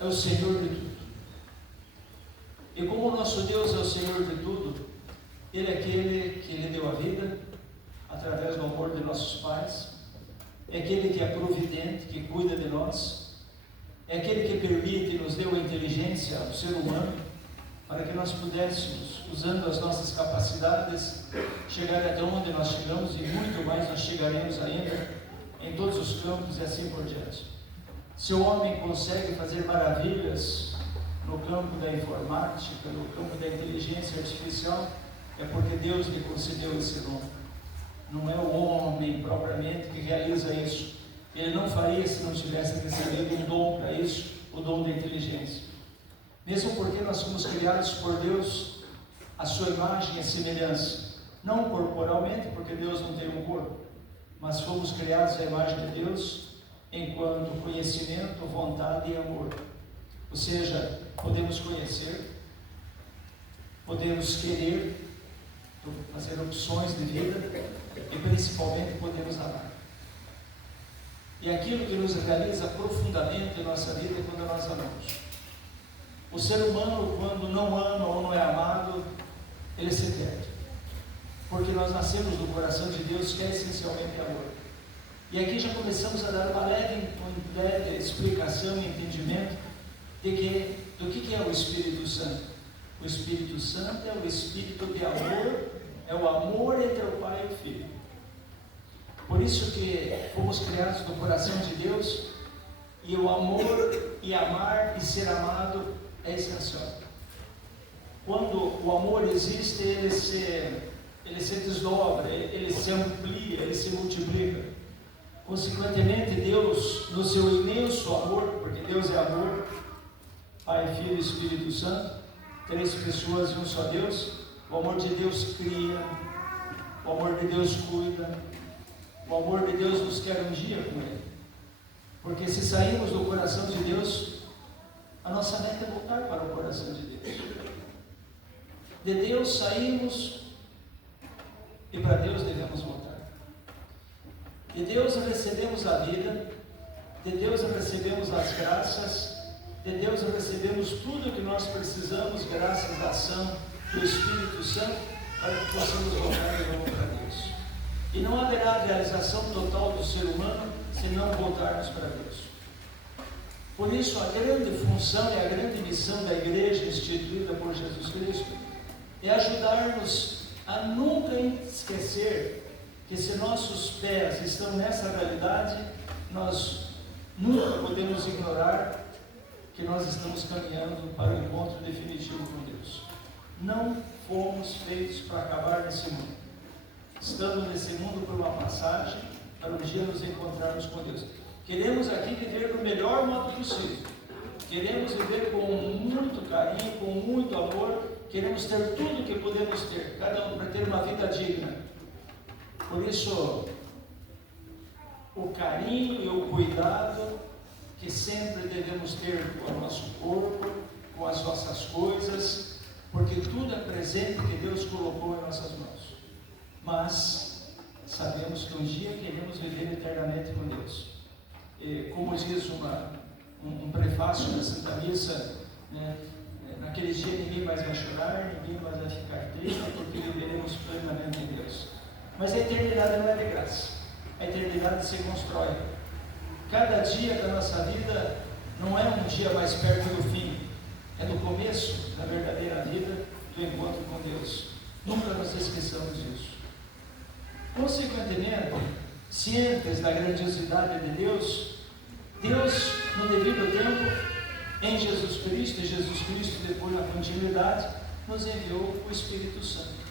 É o Senhor de tudo. E como o nosso Deus é o Senhor de tudo, Ele é aquele que lhe deu a vida através do amor de nossos pais, é aquele que é providente, que cuida de nós, é aquele que permite e nos deu a inteligência ao ser humano para que nós pudéssemos, usando as nossas capacidades, chegar até onde nós chegamos e muito mais nós chegaremos ainda em todos os campos e assim por diante. Se o homem consegue fazer maravilhas no campo da informática, no campo da inteligência artificial, é porque Deus lhe concedeu esse dom. Não é o homem propriamente que realiza isso. Ele não faria se não tivesse recebido um dom para isso, o dom da inteligência. Mesmo porque nós somos criados por Deus, a sua imagem e semelhança. Não corporalmente, porque Deus não tem um corpo, mas fomos criados à imagem de Deus enquanto conhecimento, vontade e amor. Ou seja, podemos conhecer, podemos querer, fazer opções de vida e principalmente podemos amar. E aquilo que nos realiza profundamente em nossa vida é quando nós amamos. O ser humano, quando não ama ou não é amado, ele se perde. Porque nós nascemos do coração de Deus, que é essencialmente amor. E aqui já começamos a dar uma leve explicação e entendimento do que é o Espírito Santo. O Espírito Santo é o Espírito de amor, é o amor entre o Pai e o Filho. Por isso que fomos criados do coração de Deus, e o amor e amar e ser amado é essencial. Quando o amor existe, ele se desdobra, ele se amplia, ele se multiplica. Consequentemente, Deus, no seu imenso amor, porque Deus é amor, Pai, Filho e Espírito Santo, 3 pessoas e um só Deus, o amor de Deus cria, o amor de Deus cuida, o amor de Deus nos quer um dia com Ele. Porque se sairmos do coração de Deus, a nossa meta é voltar para o coração de Deus. De Deus saímos e para Deus devemos voltar. De Deus recebemos a vida, de Deus recebemos as graças, de Deus recebemos tudo o que nós precisamos, graças à ação do Espírito Santo, para que possamos voltar de novo para Deus. E não haverá realização total do ser humano se não voltarmos para Deus. Por isso, a grande função e a grande missão da igreja instituída por Jesus Cristo é ajudar-nos a nunca esquecer que se nossos pés estão nessa realidade, nós nunca podemos ignorar que nós estamos caminhando para o encontro definitivo com Deus. Não fomos feitos para acabar nesse mundo. Estamos nesse mundo por uma passagem, para um dia nos encontrarmos com Deus. Queremos aqui viver do melhor modo possível. Queremos viver com muito carinho, com muito amor. Queremos ter tudo que podemos ter, cada um para ter uma vida digna. Por isso, o carinho e o cuidado que sempre devemos ter com o nosso corpo, com as nossas coisas, porque tudo é presente que Deus colocou em nossas mãos. Mas sabemos que um dia queremos viver eternamente com Deus. E, como diz um prefácio da Santa Missa, né, naquele dia ninguém mais vai chorar, ninguém mais vai ficar triste, porque viveremos plenamente em Deus. Mas a eternidade não é de graça. A eternidade se constrói. Cada dia da nossa vida não é um dia mais perto do fim, é do começo da verdadeira vida, do encontro com Deus. Nunca nos esqueçamos disso. Consequentemente, cientes da grandiosidade de Deus, Deus, no devido tempo, em Jesus Cristo, e Jesus Cristo depois na continuidade, nos enviou o Espírito Santo.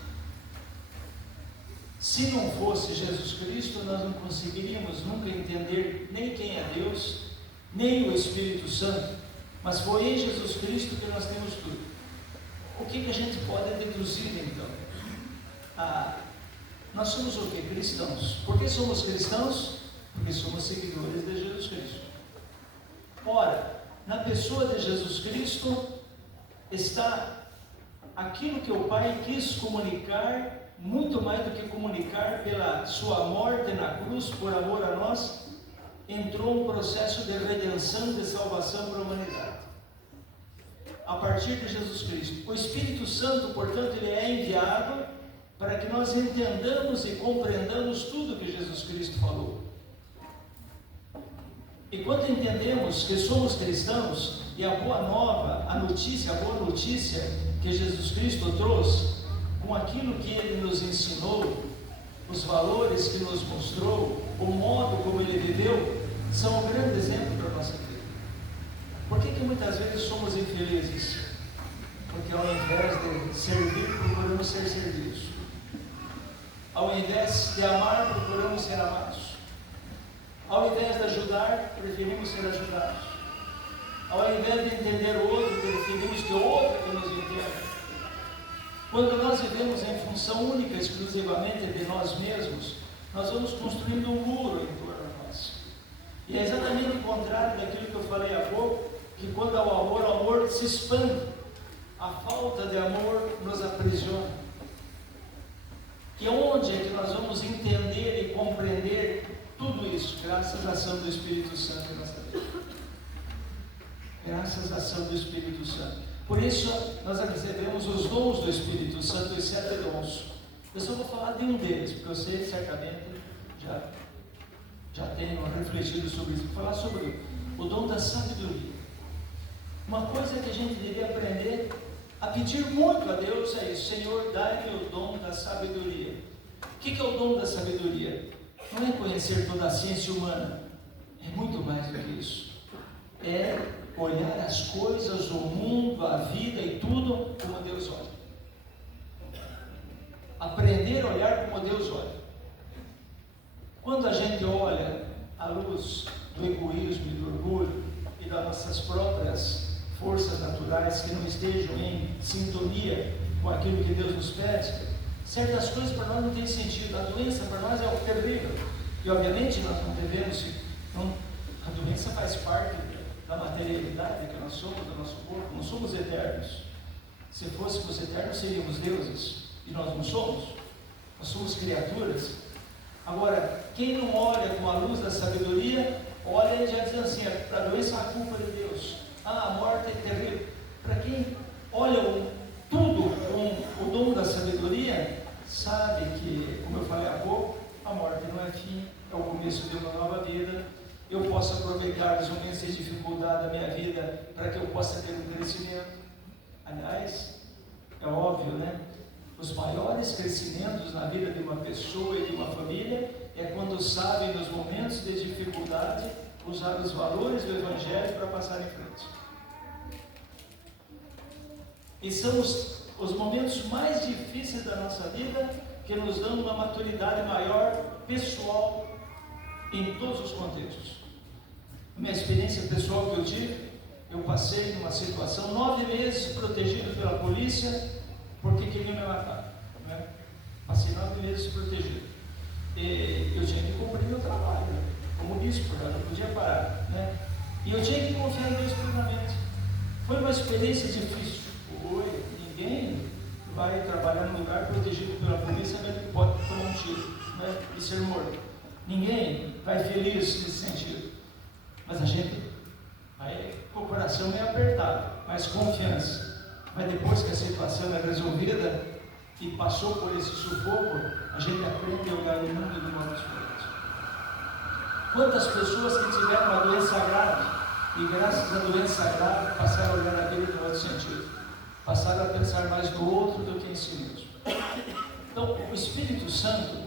Se não fosse Jesus Cristo, nós não conseguiríamos nunca entender nem quem é Deus, nem o Espírito Santo, mas foi em Jesus Cristo que nós temos tudo. O que a gente pode deduzir então? Nós somos o que? Cristãos. Por que somos cristãos? Porque somos seguidores de Jesus Cristo. Ora, na pessoa de Jesus Cristo está aquilo que o Pai quis comunicar, muito mais do que comunicar pela sua morte na cruz, por amor a nós, entrou um processo de redenção, de salvação para a humanidade. A partir de Jesus Cristo. O Espírito Santo, portanto, ele é enviado para que nós entendamos e compreendamos tudo que Jesus Cristo falou. E quando entendemos que somos cristãos, e a boa nova, a boa notícia que Jesus Cristo trouxe, com aquilo que Ele nos ensinou, os valores que nos mostrou, o modo como Ele viveu, são um grande exemplo para a nossa vida. Por que muitas vezes somos infelizes? Porque ao invés de servir, procuramos ser servidos. Ao invés de amar, procuramos ser amados. Ao invés de ajudar, preferimos ser ajudados. Ao invés de entender o outro, preferimos que o outro que nos entenda. Quando nós vivemos em função única, exclusivamente de nós mesmos, nós vamos construindo um muro em torno de nós. E é exatamente o contrário daquilo que eu falei há pouco, que quando há o amor se expande. A falta de amor nos aprisiona. E onde é que nós vamos entender e compreender tudo isso? Graças à ação do Espírito Santo em nossa vida. Graças à ação do Espírito Santo. Por isso, nós recebemos os dons do Espírito Santo, os 7 dons. Eu só vou falar de um deles, porque eu sei que certamente já tenho refletido sobre isso. Vou falar sobre o dom da sabedoria. Uma coisa que a gente deveria aprender a pedir muito a Deus é isso: Senhor, dai-me o dom da sabedoria. O que é o dom da sabedoria? Não é conhecer toda a ciência humana, é muito mais do que isso. É olhar as coisas, o mundo, a vida e tudo como Deus olha. Aprender a olhar como Deus olha. Quando a gente olha à luz do egoísmo e do orgulho e das nossas próprias forças naturais que não estejam em sintonia com aquilo que Deus nos pede, certas coisas para nós não têm sentido. A doença para nós é algo terrível. E obviamente nós não devemos, a doença faz parte da materialidade que nós somos, do nosso corpo. Não somos eternos. Se fôssemos eternos, seríamos deuses. E nós não somos. Nós somos criaturas. Agora, quem não olha com a luz da sabedoria, olha e já diz assim: a doença é a culpa de Deus. A morte é terrível. Para quem olha tudo com o dom da sabedoria, sabe que, como eu falei há pouco, a morte não é fim, é o começo de uma nova vida. Eu posso aproveitar os momentos de dificuldade da minha vida para que eu possa ter um crescimento. Aliás, é óbvio, né? Os maiores crescimentos na vida de uma pessoa e de uma família é quando sabem, nos momentos de dificuldade, usar os valores do Evangelho para passar em frente. E são os momentos mais difíceis da nossa vida que nos dão uma maturidade maior, pessoal, em todos os contextos. Minha experiência pessoal que eu tive, eu passei numa situação 9 meses protegido pela polícia porque queriam me matar, né? Passei 9 meses protegido. E eu tinha que cumprir meu trabalho, né? Como bispo, eu não podia parar, né? E eu tinha que confiar em Deus plenamente. Foi uma experiência difícil. Ninguém vai trabalhar num lugar protegido pela polícia, sabendo que pode tomar um tiro, né? E ser morto. Ninguém vai feliz nesse sentido. Mas a gente, aí o coração meio apertado, mas confiança. Mas depois que a situação é resolvida e passou por esse sufoco, a gente aprende a olhar o mundo de modo diferente. Quantas pessoas que tiveram uma doença grave e graças à doença grave passaram a olhar a vida em outro sentido, passaram a pensar mais no outro do que em si mesmo. Então, o Espírito Santo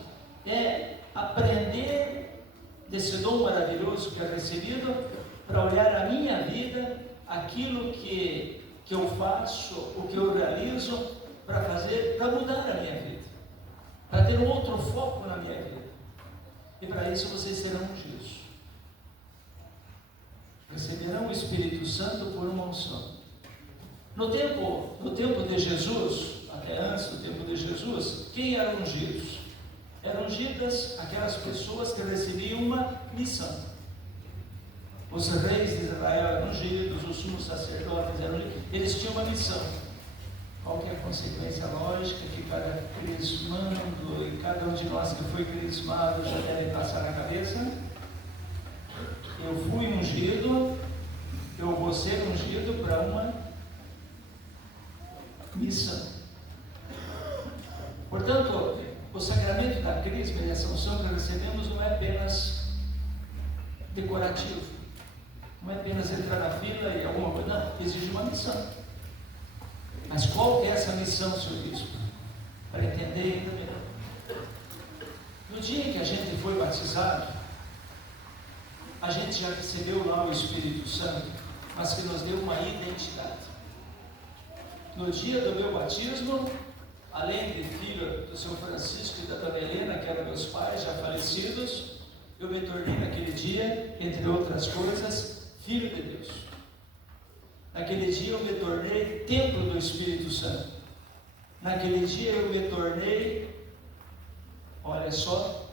é aprender desse dom maravilhoso que é recebido para olhar a minha vida, aquilo que eu faço, o que eu realizo, para mudar a minha vida, para ter um outro foco na minha vida. E para isso vocês serão ungidos. Receberão o Espírito Santo por uma unção. No tempo de Jesus, até antes do tempo de Jesus, quem eram ungidos? Eram ungidas aquelas pessoas que recebiam uma missão. Os reis de Israel eram ungidos, os sumos sacerdotes eram ungidos, eles tinham uma missão. Qual que é a consequência lógica que cada crismando e cada um de nós que foi crismado já deve passar na cabeça? Eu fui ungido, eu vou ser ungido para uma missão. Portanto, o sacramento da crisma e a unção que recebemos não é apenas decorativo, não é apenas entrar na fila e alguma coisa, não, exige uma missão. Mas qual que é essa missão, senhor bispo? Para entender ainda melhor. No dia que a gente foi batizado, a gente já recebeu lá o Espírito Santo, mas que nos deu uma identidade. No dia do meu batismo, além de filho do seu Francisco e da dona Helena, que eram meus pais já falecidos, eu me tornei naquele dia, entre outras coisas, filho de Deus. Naquele dia eu me tornei templo do Espírito Santo. Naquele dia eu me tornei, olha só,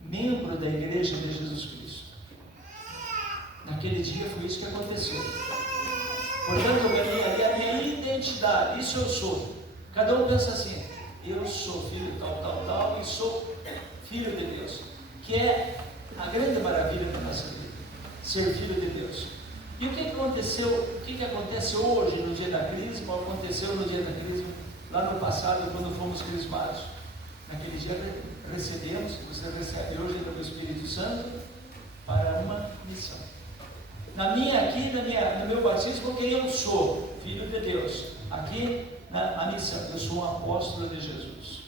membro da Igreja de Jesus Cristo. Naquele dia foi isso que aconteceu. Portanto, eu ganhei ali a minha identidade, isso eu sou. Cada um pensa assim, eu sou filho tal, e sou filho de Deus, que é a grande maravilha da nossa vida, ser filho de Deus. E o que aconteceu, o que acontece hoje no dia da crisma, aconteceu no dia da crisma, lá no passado, quando fomos crismados. Naquele dia recebemos, você recebe hoje pelo Espírito Santo, para uma missão. No meu batismo, quem eu sou? Filho de Deus. Aqui, a missão, eu sou um apóstolo de Jesus.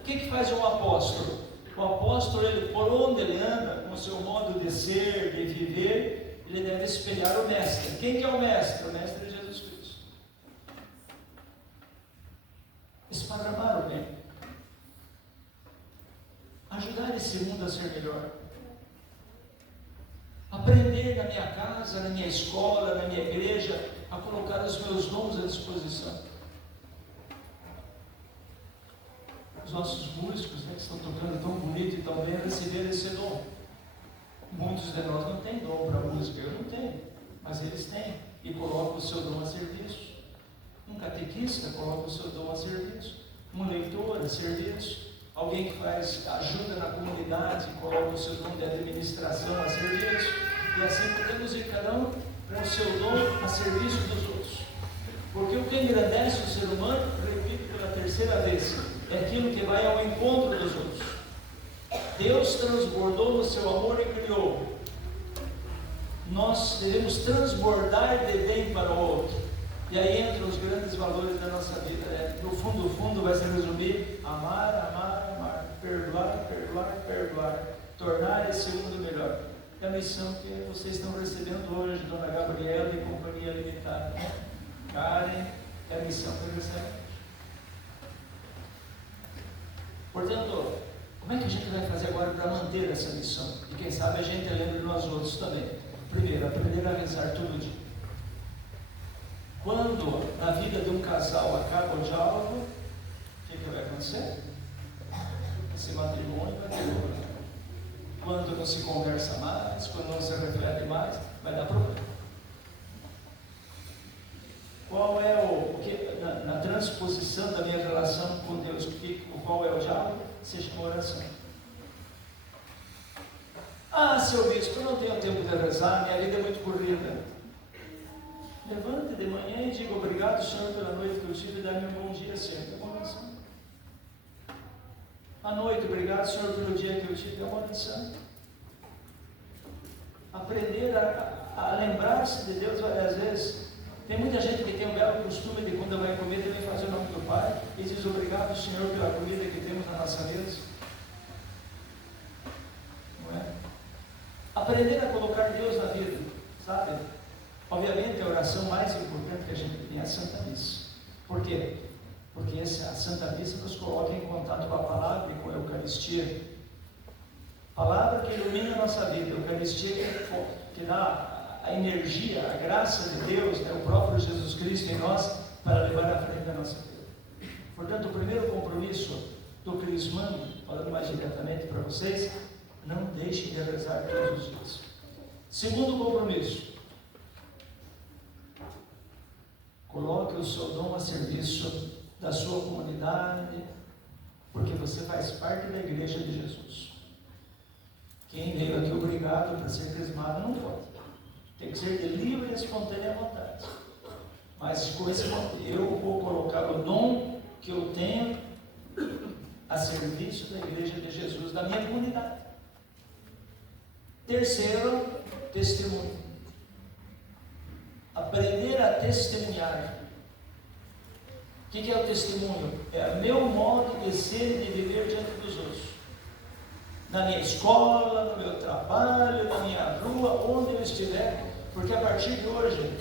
O que faz um apóstolo? O apóstolo, ele, por onde ele anda, com o seu modo de ser, de viver, ele deve espelhar o Mestre. Quem que é o Mestre? O Mestre é Jesus Cristo. Esparramar o bem. Ajudar esse mundo a ser melhor. Aprender na minha casa, na minha escola, na minha igreja, a colocar os meus dons à disposição. Os nossos músicos, que estão tocando tão bonito e tão bem, receberam esse dom. Muitos de nós não têm dom para música, eu não tenho, mas eles têm, e colocam o seu dom a serviço. Um catequista coloca o seu dom a serviço, um leitor a serviço, alguém que faz ajuda na comunidade, coloca o seu dom de administração a serviço, e assim podemos ir cada um com o seu dom a serviço dos outros. Porque o que engrandece o ser humano, repito pela terceira vez, é aquilo que vai ao encontro dos outros. Deus transbordou no seu amor e criou. Nós devemos transbordar de bem para o outro. E aí entram os grandes valores da nossa vida. No fundo vai se resumir: amar, amar, amar, perdoar, perdoar, perdoar, tornar esse mundo melhor. É a missão que vocês estão recebendo hoje, Dona Gabriela e Companhia Limitada. Karen, é a missão que recebemos. Portanto, como é que a gente vai fazer agora para manter essa missão? E quem sabe a gente lembra de nós outros também. Primeiro, aprender a rezar todo dia. Quando na vida de um casal acaba o diálogo, o que vai acontecer? Esse matrimônio vai ter problema. Quando não se conversa mais, quando não se reflete mais, vai dar problema. Qual é na transposição da minha relação com Deus, qual é o diálogo? Seja uma oração. Ah, seu bispo, eu não tenho tempo de rezar, minha vida é muito corrida. Levante de manhã e diga: obrigado, Senhor, pela noite que eu tive, e dá-me um bom dia sempre. É uma oração. À noite, obrigado, Senhor, pelo dia que eu tive. É uma oração. Aprender a lembrar-se de Deus várias vezes. Tem muita gente que tem um belo costume de, quando vai comer, também fazer o nome do Pai e diz: obrigado, Senhor, pela comida que temos na nossa mesa. Não é? Aprender a colocar Deus na vida, sabe? Obviamente, a oração mais importante que a gente tem é a Santa Missa. Por quê? Porque a Santa Missa nos coloca em contato com a palavra e com a Eucaristia. Palavra que ilumina a nossa vida, a Eucaristia que dá a energia, a graça de Deus, né, o próprio Jesus Cristo em nós, para levar à frente a nossa vida. Portanto, o primeiro compromisso do crismando, falando mais diretamente para vocês, não deixem de rezar todos os dias. Segundo compromisso: coloque o seu dom a serviço da sua comunidade, porque você faz parte da Igreja de Jesus. Quem veio aqui obrigado para ser crismado não pode. Tem que ser de livre e espontânea vontade. Mas com esse eu vou colocar o dom que eu tenho a serviço da Igreja de Jesus, da minha comunidade. Terceiro, testemunho. Aprender a testemunhar. O que é o testemunho? É o meu modo de ser e de viver diante dos outros. Na minha escola, no meu trabalho, na minha rua, onde eu estiver, porque a partir de hoje,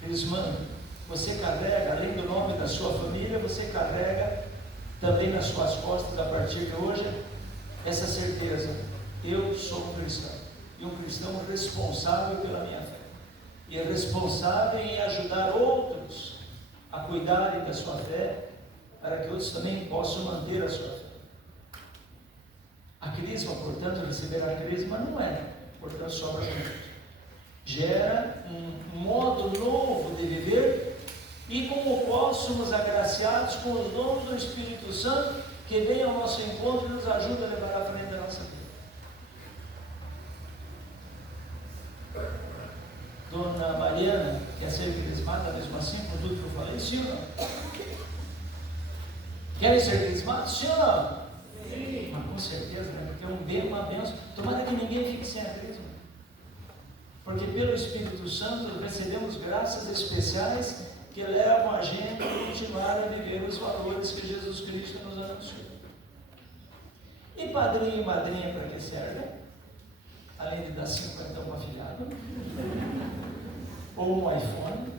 crismando, Você carrega, além do nome da sua família, você carrega também nas suas costas, a partir de hoje, essa certeza: eu sou um cristão, e um cristão responsável pela minha fé, e é responsável em ajudar outros a cuidarem da sua fé, para que outros também possam manter a sua fé. A crisma, portanto, receber a crisma não é, portanto, só para gente. Gera um modo novo de viver, e como o qual somos agraciados com os dons do Espírito Santo, que vem ao nosso encontro e nos ajuda a levar à frente da nossa vida. Dona Mariana quer ser crismada mesmo assim, por tudo que eu falei, sim ou não? Querem ser crismados, sim ou não? Sim. Mas com certeza, né? Porque é um bem, uma bênção. Tomara que ninguém fique sem a crisma. Porque pelo Espírito Santo recebemos graças especiais que levam a gente a continuar a viver os valores que Jesus Cristo nos anunciou. E padrinho e madrinha para que serve? Além de dar 50 uma afilhado, ou um iPhone,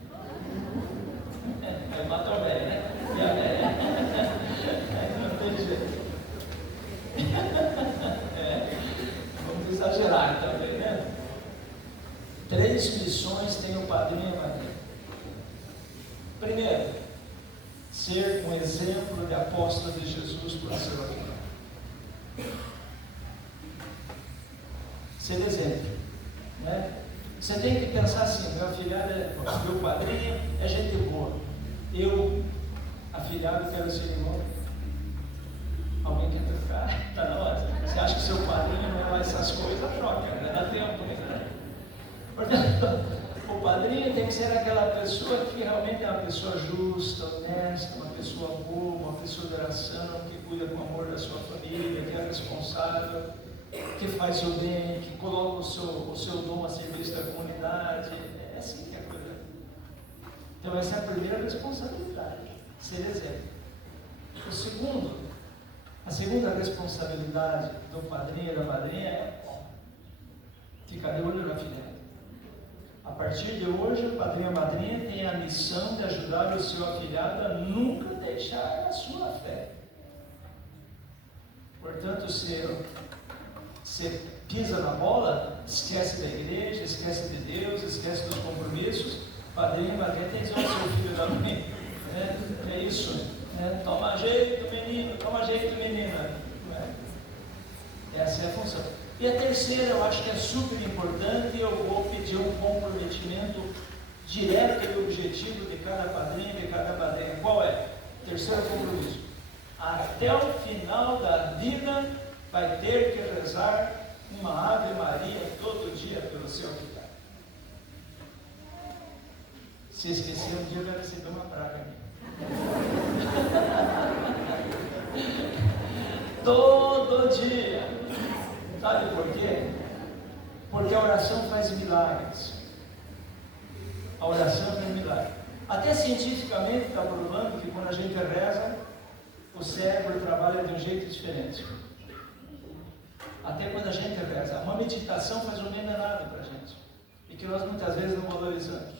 aí mata o velho, né? E a velha, não tem jeito. Vamos exagerar também, né? 3 missões tem o padrinho e a madrinha. Primeiro, ser um exemplo de apóstolo de Jesus para o seu amigo. Ser exemplo, né? Você tem que pensar assim: meu afilhado, meu padrinho é gente boa, eu, afilhado, quero ser irmão. Alguém quer trocar? Está na hora. Você acha que seu padrinho não é essas coisas? Troca, né? Dá tempo, né? Portanto, o padrinho tem que ser aquela pessoa que realmente é uma pessoa justa, honesta, uma pessoa boa, uma pessoa de oração, que cuida com amor da sua família, que é responsável, que faz o bem, que coloca o seu dom a serviço da comunidade. É assim que é a coisa. Então essa é a primeira responsabilidade, ser exemplo. A segunda responsabilidade do padrinho e da madrinha é ficar de olho na filha. A partir de hoje, o padrinho e a madrinha têm a missão de ajudar o seu afilhado a nunca deixar a sua fé. Portanto, você pisa na bola, esquece da igreja, esquece de Deus, esquece dos compromissos. Padrinho e madrinha tem que dizer ao seu filho da mãe, né? É isso, né? Toma jeito, menino, toma jeito, menina. Né? Essa é a função. E a terceira, eu acho que é super importante, e eu vou pedir um comprometimento direto e objetivo de cada padrinho e de cada madrinha. Qual é? Terceiro compromisso: até o final da vida vai ter que rezar uma Ave Maria todo dia pelo seu afilhado. Se esquecer um dia, vai receber uma praga. Todo dia. Sabe por quê? Porque a oração faz milagres. A oração faz milagres. Até cientificamente está provando que quando a gente reza, o cérebro trabalha de um jeito diferente. Até quando a gente reza. Uma meditação faz um bem danado para a gente. E que nós muitas vezes não valorizamos.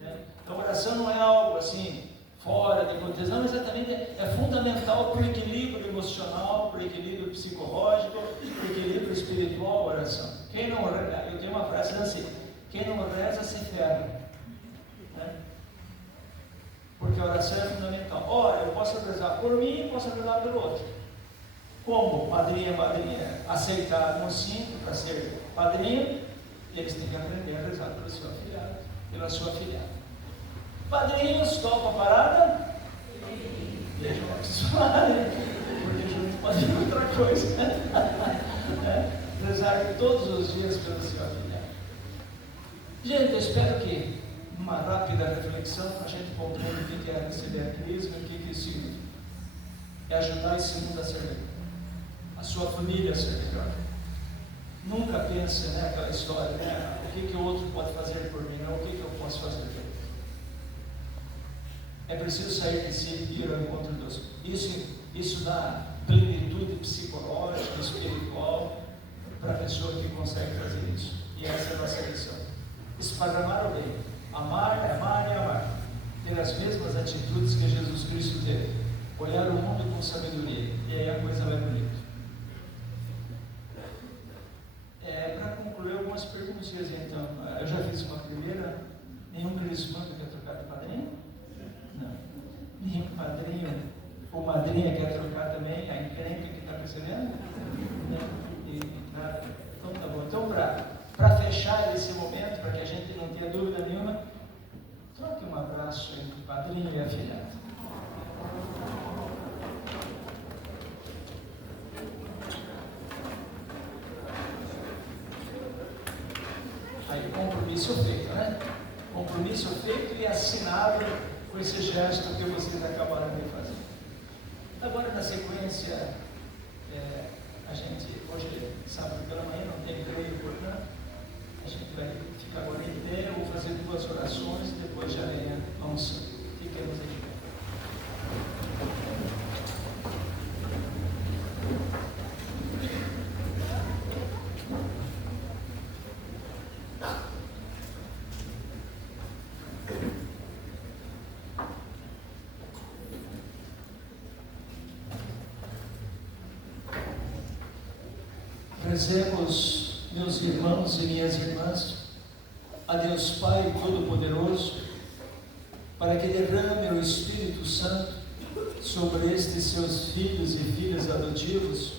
Né? Então a oração não é algo assim, fora de contexto, não, exatamente é fundamental para o equilíbrio emocional, para o equilíbrio psicológico, para o equilíbrio espiritual, a oração. Quem não reza, eu tenho uma frase assim: quem não reza se ferra. Né? Porque a oração é fundamental. Ora, eu posso rezar por mim e posso rezar pelo outro. Como padrinho e madrinha aceitaram o sim para ser padrinho, eles têm que aprender a rezar pelo seu afilhado, pela sua afilhada. Padrinhos, topa a parada? Deixa eu preciso falar, né? Porque junto pode ser outra coisa. Rezar todos os dias pelo seu afilhado. Gente, eu espero que, numa rápida reflexão, a gente compreenda o que é receber a crisma e o que isso significa. É ajudar esse mundo a ser melhor, a sua família a ser melhor. Nunca pense naquela história, né? O que o outro pode fazer por mim, não o que eu posso fazer por ele. É preciso sair de si e ir ao encontro de Deus. Isso dá plenitude psicológica, espiritual, para a pessoa que consegue fazer isso. E essa é a nossa lição. Esparramar o bem. Amar, amar e amar. ter as mesmas atitudes que Jesus Cristo teve, olhar o mundo com sabedoria, e aí a coisa vai bonito. Para concluir, algumas perguntinhas então. Eu já fiz uma primeira. Nenhum crismando quer trocar de padrinho? Não. Nenhum padrinho ou madrinha quer trocar também a encrenca que está recebendo? Nada. Então tá bom. Então, para fechar esse momento, para que a gente não tenha dúvida nenhuma, troque um abraço entre o padrinho e a filhada. Aí, compromisso feito, né? Compromisso feito e assinado com esse gesto que vocês acabaram de fazer. Agora, na sequência, a gente, hoje, sábado pela manhã, não tem creio, portanto, a gente vai ficar agora em pé, eu vou fazer 2 orações e depois já vamos, fiquemos aqui. Rezemos, meus irmãos e minhas irmãs, a Deus Pai Todo-Poderoso, para que derrame o Espírito Santo sobre estes seus filhos e filhas adotivos,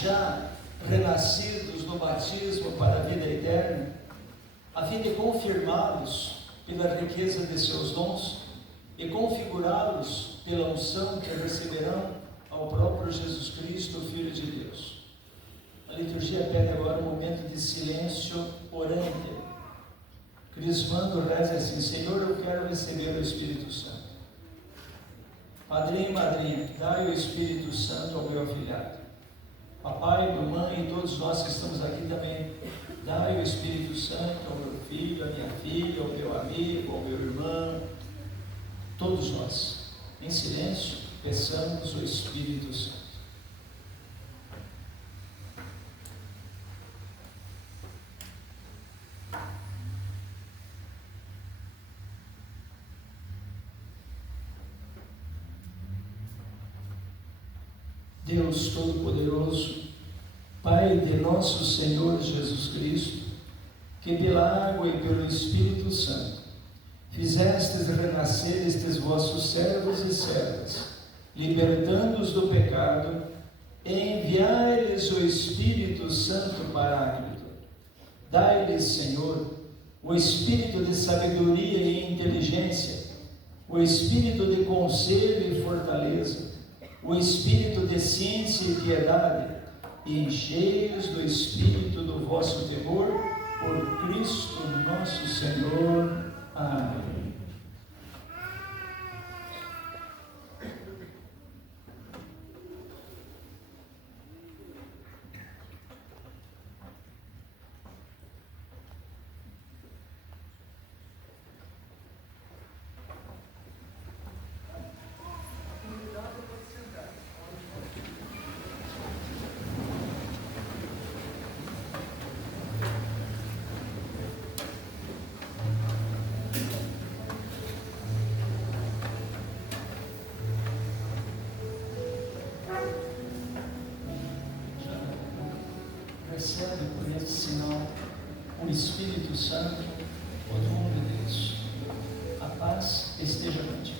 já renascidos no batismo para a vida eterna, a fim de confirmá-los pela riqueza de seus dons e configurá-los pela unção que receberão ao próprio Jesus Cristo, Filho de Deus. A liturgia pede agora um momento de silêncio orante. Crismando reza assim: Senhor, eu quero receber o Espírito Santo. Padrinho e madrinha, dai o Espírito Santo ao meu afilhado. Papai, mamãe e todos nós que estamos aqui também, dai o Espírito Santo ao meu filho, à minha filha, ao meu amigo, ao meu irmão. Todos nós, em silêncio, peçamos o Espírito Santo. Deus Todo-Poderoso, Pai de nosso Senhor Jesus Cristo, que pela água e pelo Espírito Santo fizestes renascer estes vossos servos e servas, libertando-os do pecado, e enviai-lhes o Espírito Santo Paráclito. Dai-lhes, Senhor, o espírito de sabedoria e inteligência, o espírito de conselho e fortaleza, o espírito de ciência e piedade, e enchei-os do espírito do vosso temor, por Cristo nosso Senhor. Amém. Recebe por esse sinal o Espírito Santo, o dom de Deus. A paz esteja contigo.